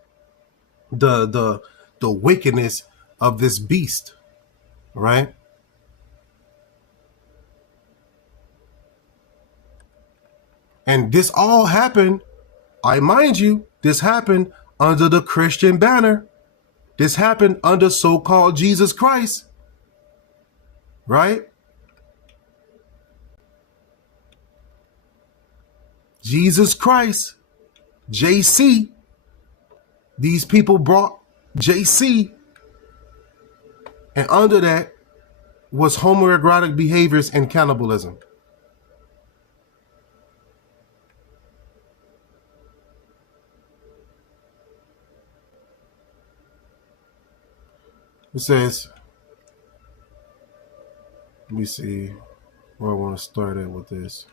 the wickedness of this beast, right? And this all happened, I mind you, this happened under the Christian banner. This happened under so-called Jesus Christ, right? Jesus Christ, JC. These people brought JC, and under that was homoerotic behaviors and cannibalism. It says, let me see where I want to start at with this.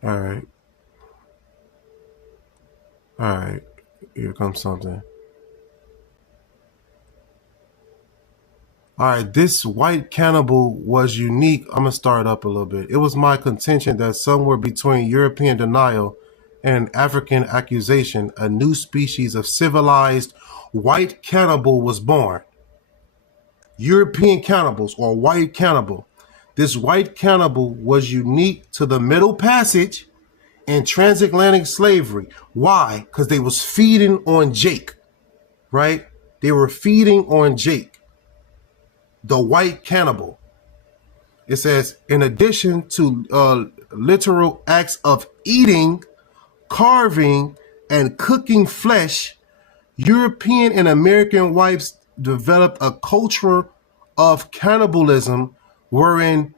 All right. All right. Here comes something. All right, this white cannibal was unique. I'm going to start up a little bit. It was my contention that somewhere between European denial and African accusation, a new species of civilized white cannibal was born. European cannibals, or white cannibal. This white cannibal was unique to the Middle Passage and transatlantic slavery. Why? Because they was feeding on Jake, right? They were feeding on Jake, the white cannibal. It says, in addition to literal acts of eating, carving, and cooking flesh, European and American whites developed a culture of cannibalism wherein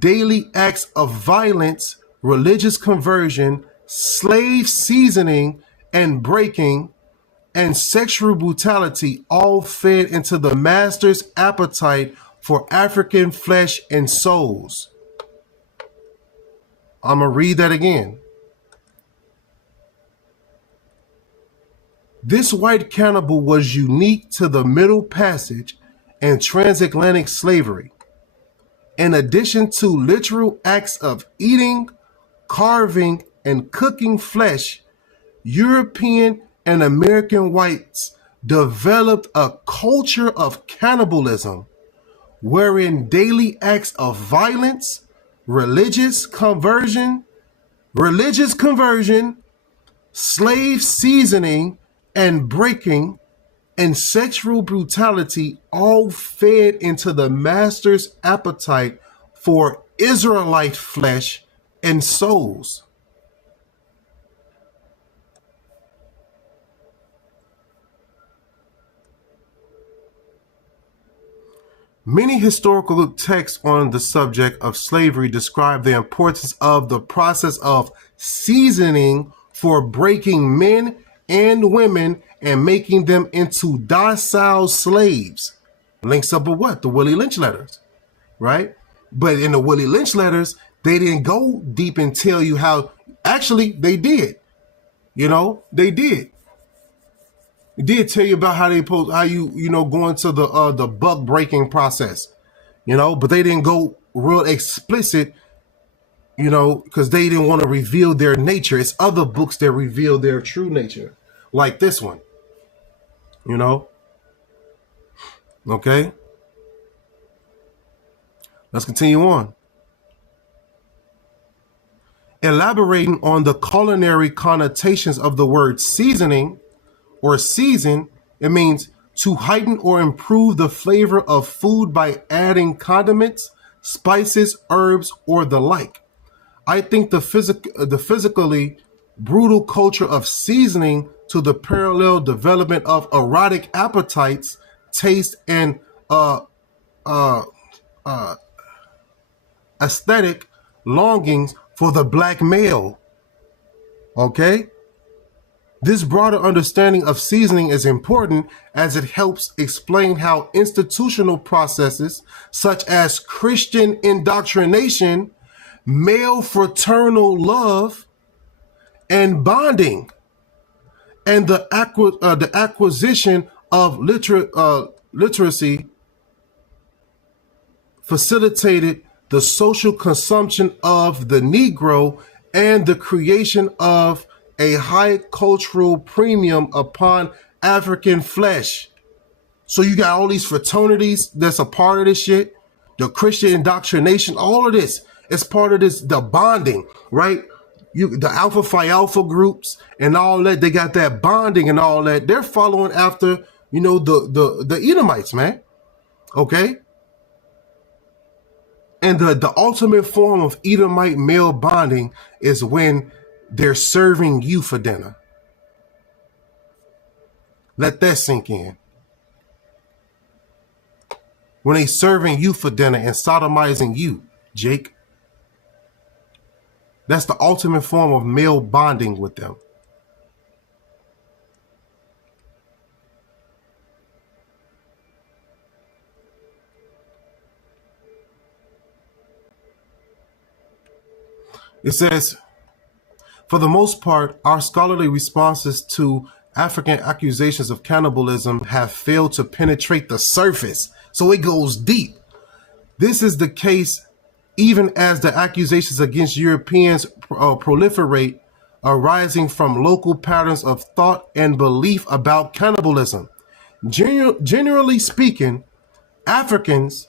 daily acts of violence, religious conversion, slave seasoning and breaking, and sexual brutality all fed into the master's appetite for African flesh and souls. I'm going to read that again. This white cannibal was unique to the Middle Passage and transatlantic slavery. In addition to literal acts of eating, carving, and cooking flesh, European and American whites developed a culture of cannibalism wherein daily acts of violence, religious conversion, slave seasoning and breaking, and sexual brutality all fed into the master's appetite for Israelite flesh and souls. Many historical texts on the subject of slavery describe the importance of the process of seasoning for breaking men and women and making them into docile slaves. Links up with what? The Willie Lynch letters, right? But in the Willie Lynch letters, they didn't go deep and tell you how. Actually, they did. They did. It did tell you about how you go into the buck breaking process, but they didn't go real explicit, because they didn't want to reveal their nature. It's other books that reveal their true nature, like this one, okay? Let's continue on. Elaborating on the culinary connotations of the word seasoning or season, it means to heighten or improve the flavor of food by adding condiments, spices, herbs, or the like. I think the physically brutal culture of seasoning to the parallel development of erotic appetites, taste, and aesthetic longings for the black male. Okay? This broader understanding of seasoning is important as it helps explain how institutional processes such as Christian indoctrination, male fraternal love, and bonding, and the acquisition of literacy facilitated the social consumption of the Negro and the creation of a high cultural premium upon African flesh. So you got all these fraternities that's a part of this shit, the Christian indoctrination, all of this is part of this, the bonding, right? The Alpha Phi Alpha groups and all that, they got that bonding and all that. They're following after, the Edomites, man. Okay? And the ultimate form of Edomite male bonding is when they're serving you for dinner. Let that sink in. When they serving you for dinner and sodomizing you, Jake. That's the ultimate form of male bonding with them. It says, for the most part, our scholarly responses to African accusations of cannibalism have failed to penetrate the surface, so it goes deep. This is the case even as the accusations against Europeans proliferate, arising from local patterns of thought and belief about cannibalism. Generally speaking, Africans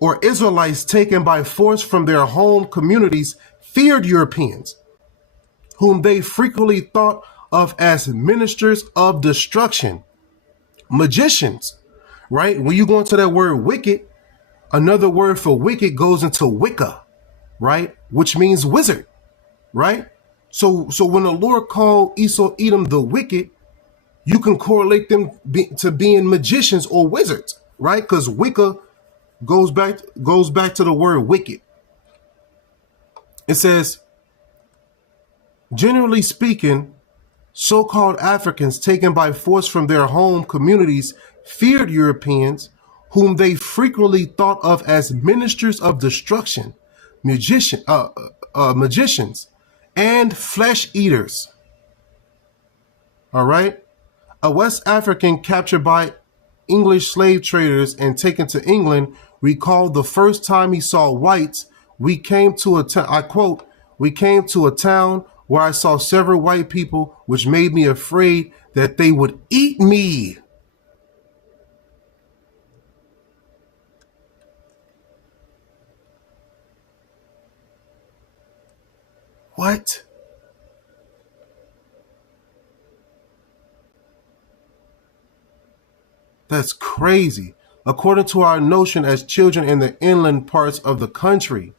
or Israelites taken by force from their home communities feared Europeans, whom they frequently thought of as ministers of destruction, magicians, right? When you go into that word wicked, another word for wicked goes into Wicca, right? Which means wizard, right? So when the Lord called Esau, Edom the wicked, you can correlate them to being magicians or wizards, right? Because Wicca goes back to the word wicked. It says, generally speaking, so-called Africans taken by force from their home communities feared Europeans, whom they frequently thought of as ministers of destruction, magicians, and flesh eaters. All right? A West African captured by English slave traders and taken to England recalled the first time he saw whites, we came to a town, I quote, we came to a town where I saw several white people, which made me afraid that they would eat me. What? That's crazy. According to our notion as children in the inland parts of the country.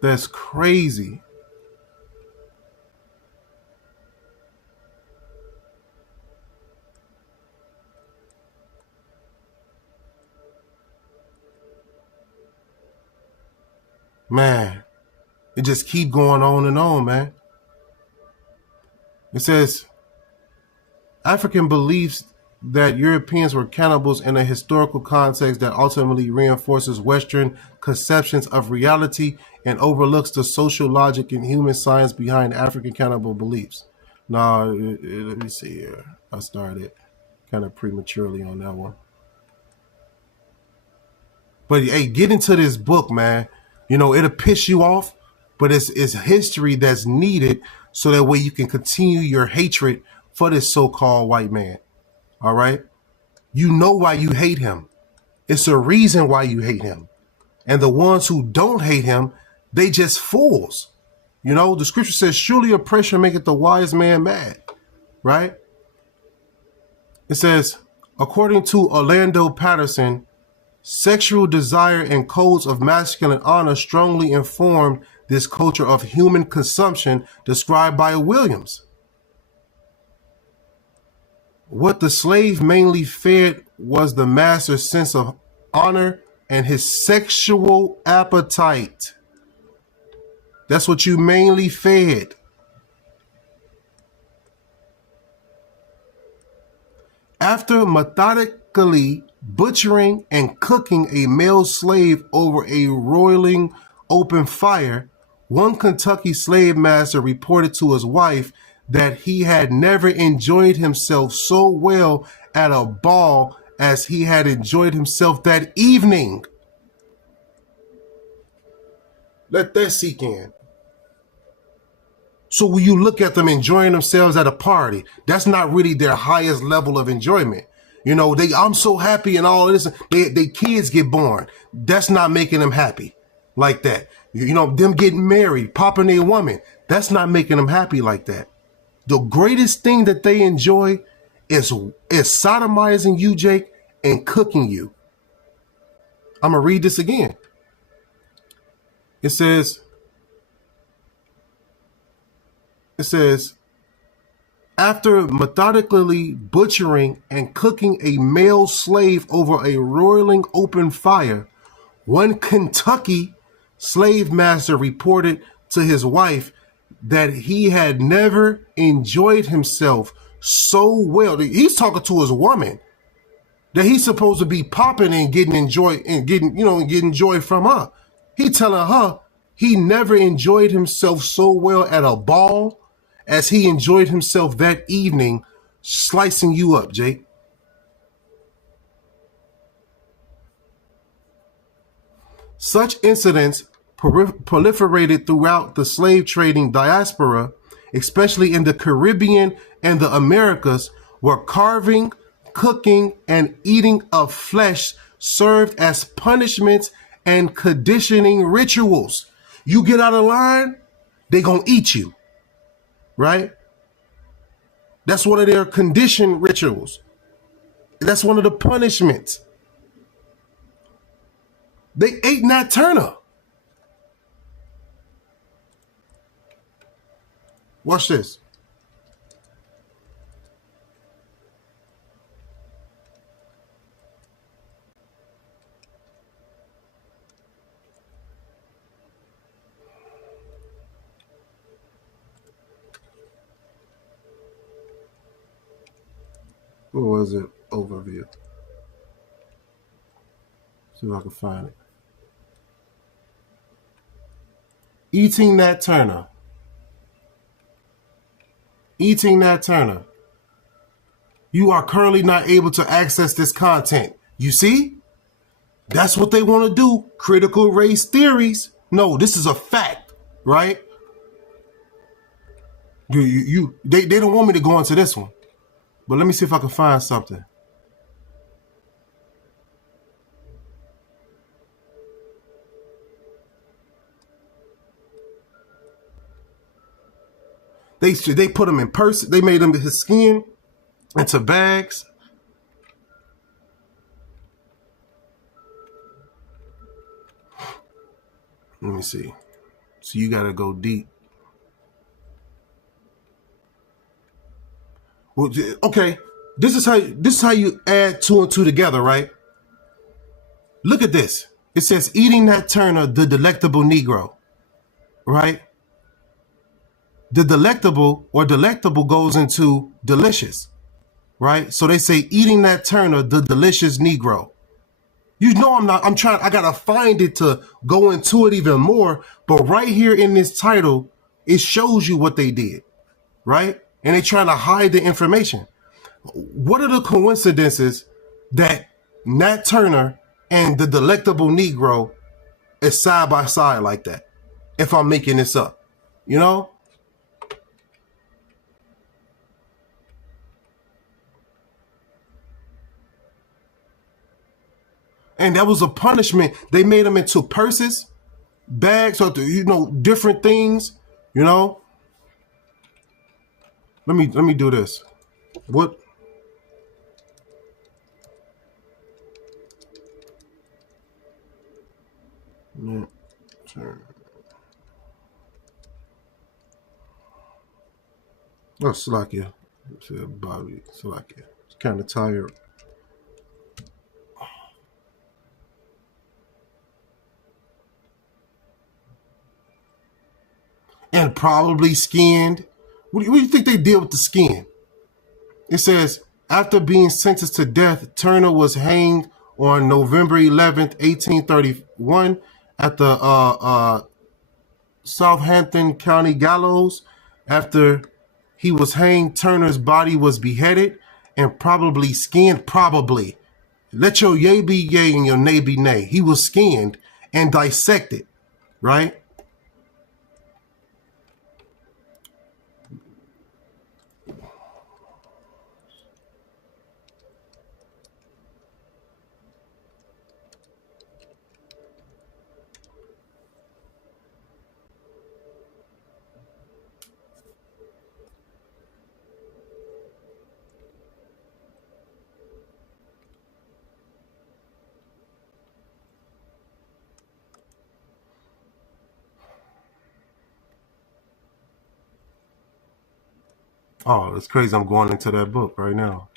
That's crazy. Man, it just keep going on and on, man. It says, African beliefs that Europeans were cannibals in a historical context that ultimately reinforces Western conceptions of reality and overlooks the social logic and human science behind African cannibal beliefs. Now, let me see here. I started kind of prematurely on that one. But hey, get into this book, man. It'll piss you off, but it's history that's needed so that way you can continue your hatred for this so-called white man. All right? You know why you hate him. It's a reason why you hate him. And the ones who don't hate him, they just fools. You know, the scripture says, surely oppression maketh the wise man mad, right? It says, according to Orlando Patterson, sexual desire and codes of masculine honor strongly informed this culture of human consumption described by Williams. What the slave mainly fed was the master's sense of honor and his sexual appetite. That's what you mainly fed. After methodically butchering and cooking a male slave over a roiling open fire, one Kentucky slave master reported to his wife that he had never enjoyed himself so well at a ball as he had enjoyed himself that evening. Let that sink in. So when you look at them enjoying themselves at a party, that's not really their highest level of enjoyment. You know, I'm so happy and all this. They kids get born. That's not making them happy like that. You know, them getting married, popping their woman. That's not making them happy like that. The greatest thing that they enjoy is sodomizing you, Jake, and cooking you. I'm going to read this again. It says, after methodically butchering and cooking a male slave over a roiling open fire, one Kentucky slave master reported to his wife that he had never enjoyed himself so well. He's talking to his woman that he's supposed to be popping and getting joy from her. He telling her he never enjoyed himself so well at a ball as he enjoyed himself that evening slicing you up, Jake. Such incidents proliferated throughout the slave trading diaspora, especially in the Caribbean and the Americas, where carving, cooking, and eating of flesh served as punishments and conditioning rituals. You get out of line, they gonna eat you, right? That's one of their condition rituals. That's one of the punishments. They ate Nat Turner. Watch this. What was it? Overview. See if I can find it. Eating Nat Turner. Eating Nat Turner. You are currently not able to access this content. You see? That's what they want to do. Critical race theories. No, this is a fact, right? They don't want me to go into this one. But let me see if I can find something. They put him in person. They made him his skin into bags. Let me see. So you gotta go deep. Well, okay, this is how you add two and two together, right? Look at this. It says eating Nat Turner, the delectable Negro, right? The delectable goes into delicious, right? So they say eating Nat Turner, the delicious Negro. You know I gotta find it to go into it even more, but right here in this title, it shows you what they did, right? And they're trying to hide the information. What are the coincidences that Nat Turner and the delectable Negro is side by side like that? If I'm making this up, you know? And that was a punishment. They made them into purses, bags, or different things. Let me do this. What? Oh, Slovakia. Bobby, Slovakia. It's kind of tired. And probably skinned. What do you think they did with the skin? It says, after being sentenced to death, Turner was hanged on November 11th, 1831 at the Southampton County Gallows. After he was hanged, Turner's body was beheaded and probably skinned. Probably. Let your yay be yay and your nay be nay. He was skinned and dissected, right? Oh, it's crazy. I'm going into that book right now.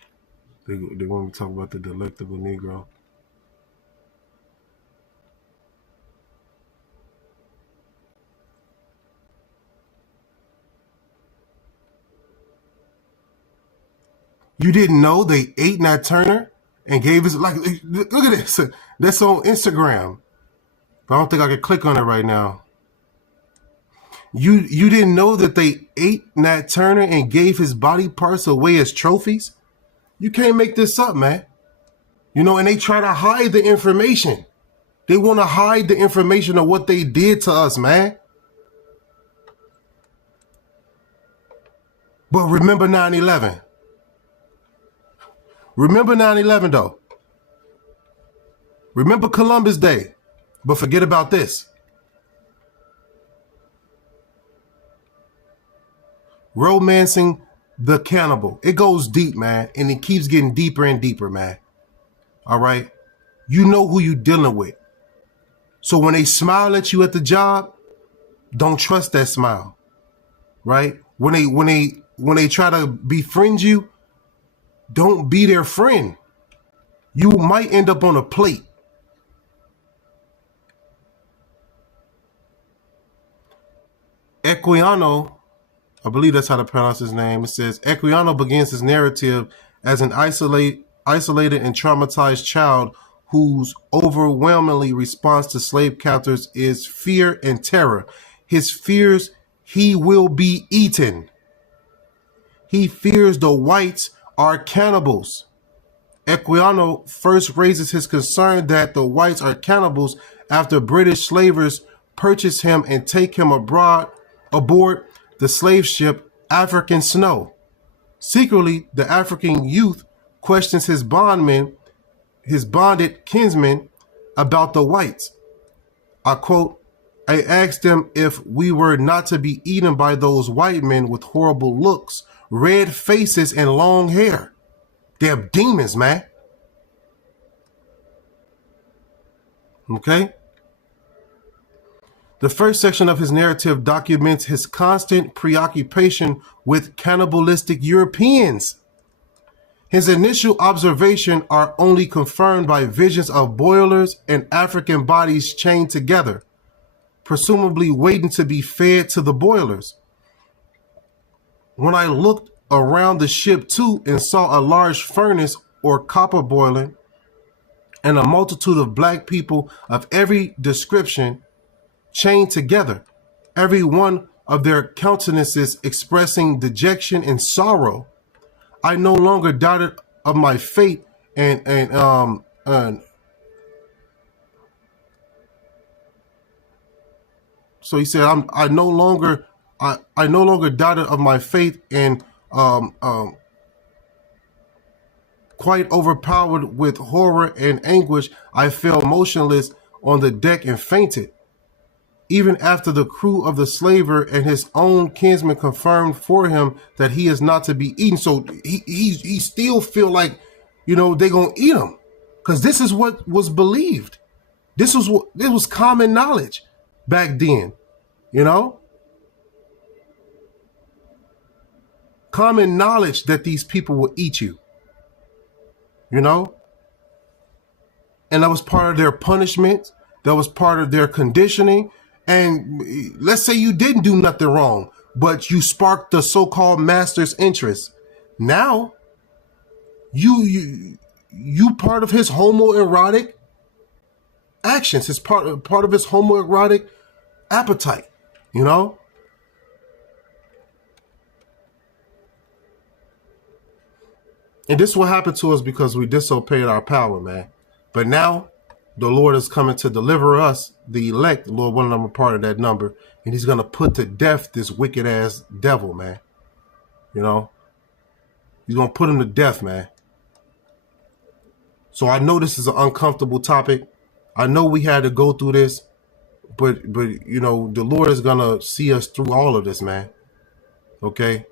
They want me to talk about the delectable Negro. You didn't know they ate Nat Turner and gave us, like, look at this. That's on Instagram. But I don't think I can click on it right now. You didn't know that they ate Nat Turner and gave his body parts away as trophies? You can't make this up, man. And they try to hide the information. They want to hide the information of what they did to us, man. But remember 9/11. Remember 9/11, though. Remember Columbus Day. But forget about this. Romancing the cannibal. It goes deep, man. And it keeps getting deeper and deeper, man. All right? You know who you're dealing with. So when they smile at you at the job, don't trust that smile. Right? When they try to befriend you, don't be their friend. You might end up on a plate. Equiano, I believe that's how to pronounce his name. It says, Equiano begins his narrative as an isolated and traumatized child whose overwhelmingly response to slave captors is fear and terror. His fears he will be eaten. He fears the whites are cannibals. Equiano first raises his concern that the whites are cannibals after British slavers purchase him and take him aboard the slave ship African Snow. Secretly, the African youth questions his bonded kinsmen about the whites. I quote, I asked them if we were not to be eaten by those white men with horrible looks, red faces, and long hair. They're demons, man. Okay? The first section of his narrative documents his constant preoccupation with cannibalistic Europeans. His initial observations are only confirmed by visions of boilers and African bodies chained together, presumably waiting to be fed to the boilers. When I looked around the ship too and saw a large furnace or copper boiling and a multitude of black people of every description chained together, every one of their countenances expressing dejection and sorrow, I no longer doubted of my fate and so he said, I no longer doubted of my faith and Quite overpowered with horror and anguish, I fell motionless on the deck and fainted. Even after the crew of the slaver and his own kinsmen confirmed for him that he is not to be eaten. So he still feel like, they gonna eat him. Because this is what was believed. This was common knowledge back then, common knowledge that these people will eat you, and that was part of their punishment. That was part of their conditioning. And let's say you didn't do nothing wrong, but you sparked the so-called master's interest. Now, you part of his homoerotic actions, his part of his homoerotic appetite, And this will happen to us because we disobeyed our power, man. But now, the Lord is coming to deliver us, the elect. The Lord wanted them a part of that number. And he's going to put to death this wicked ass devil, man. He's going to put him to death, man. So I know this is an uncomfortable topic. I know we had to go through this. But the Lord is going to see us through all of this, man. Okay?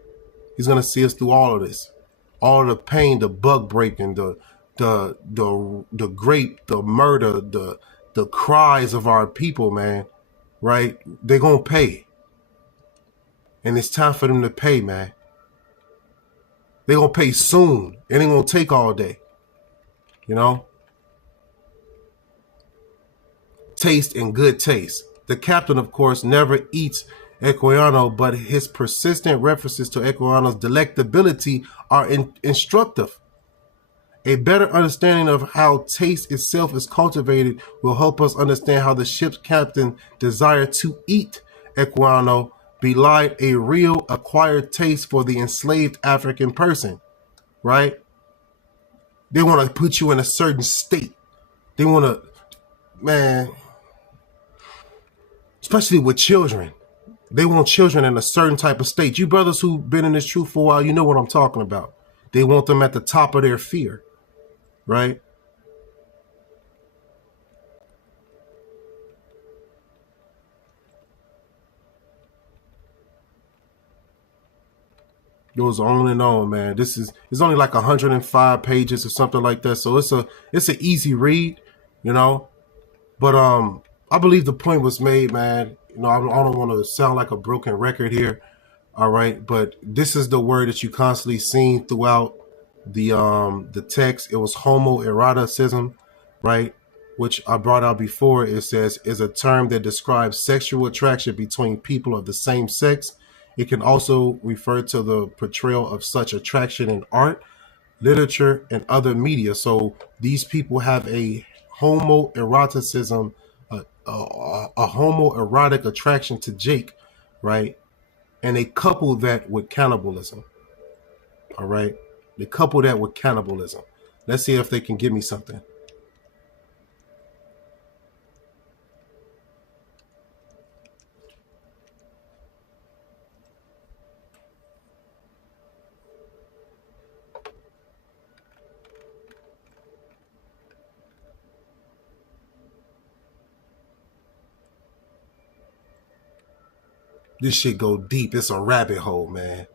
He's going to see us through all of this. All the pain, the bug breaking, the rape, the murder, the cries of our people, man, right? They're going to pay. And it's time for them to pay, man. They're going to pay soon. It ain't going to take all day. Taste and good taste. The captain, of course, never eats Equiano, but his persistent references to Equiano's delectability are instructive. A better understanding of how taste itself is cultivated will help us understand how the ship's captain desire to eat Equiano belied a real acquired taste for the enslaved African person, right? They want to put you in a certain state. They want to, man, especially with children. They want children in a certain type of state. You brothers who've been in this truth for a while, you know what I'm talking about. They want them at the top of their fear. Right? Goes on and on, man. It's only like 105 pages or something like that. So it's an easy read, But I believe the point was made, man. I don't want to sound like a broken record here. All right, but this is the word that you constantly seen throughout the text. It was homoeroticism, right? Which I brought out before. It says is a term that describes sexual attraction between people of the same sex. It can also refer to the portrayal of such attraction in art, literature, and other media. So these people have a homoeroticism, a homoerotic attraction to Jake, right? And they couple that with cannibalism. All right. They couple that with cannibalism. Let's see if they can give me something. This shit go deep. It's a rabbit hole, man.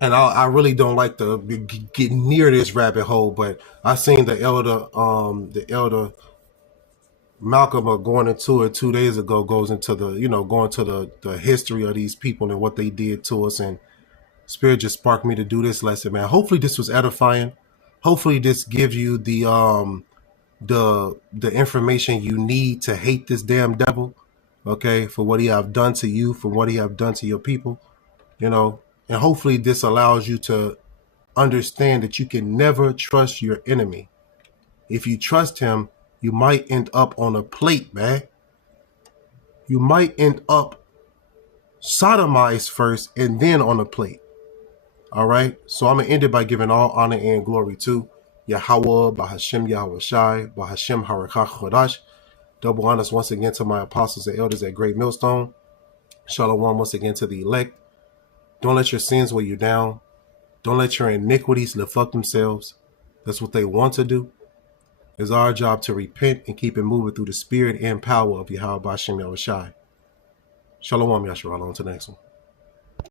And I really don't like to get near this rabbit hole, but I seen the elder Malcolm going into it 2 days ago, goes into going to the history of these people and what they did to us. And Spirit just sparked me to do this lesson, man. Hopefully this was edifying. Hopefully this gives you the information you need to hate this damn devil, okay, for what he have done to you, for what he have done to your people, and hopefully this allows you to understand that you can never trust your enemy. If you trust him, you might end up on a plate, man. You might end up sodomized first and then on a plate. All right. So I'm going to end it by giving all honor and glory to Yahweh, Bahashem Yahweh Shai, Bahashem Harakach Chodash. Double honors once again to my apostles and elders at Great Millstone. Shalom once again to the elect. Don't let your sins weigh you down. Don't let your iniquities lift up themselves. That's what they want to do. It's our job to repent and keep it moving through the spirit and power of Yahweh Bashem Yahushai. Shalom, Yasharala. On to the next one.